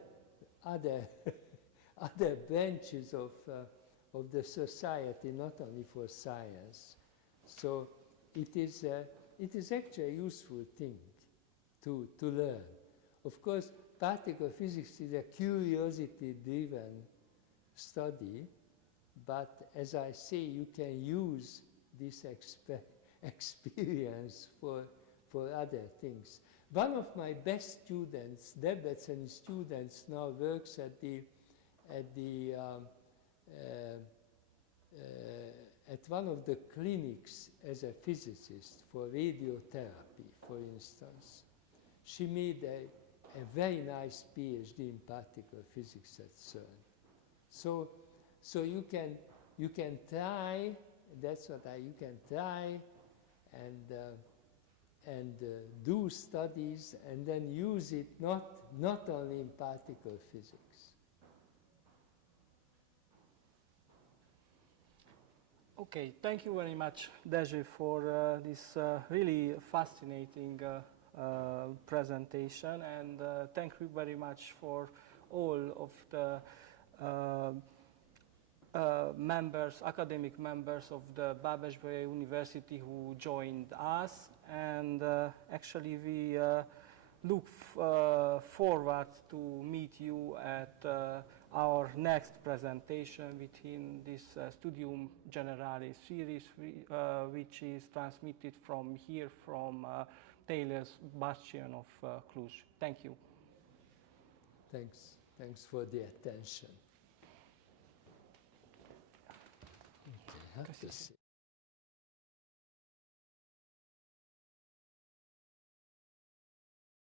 branches of the society, not only for science. So it is actually a useful thing to learn. Of course, particle physics is a curiosity-driven study, but as I say, you can use this experience for other things. One of my best students, Debreceni students, now works at one of the clinics as a physicist for radiotherapy, for instance. She made a very nice PhD in particle physics at CERN. So you can try. That's what you can try, and do studies, and then use it not only in particle physics. Okay, thank you very much, Dezső, for this really fascinating presentation, and thank you very much for all of the academic members of the Babeş-Bolyai University who joined us, and actually we look forward to meet you at our next presentation within this Studium Generale series, which is transmitted from here, from Taylor's Bastion of Cluj. Thank you. Thanks for the attention. Okay,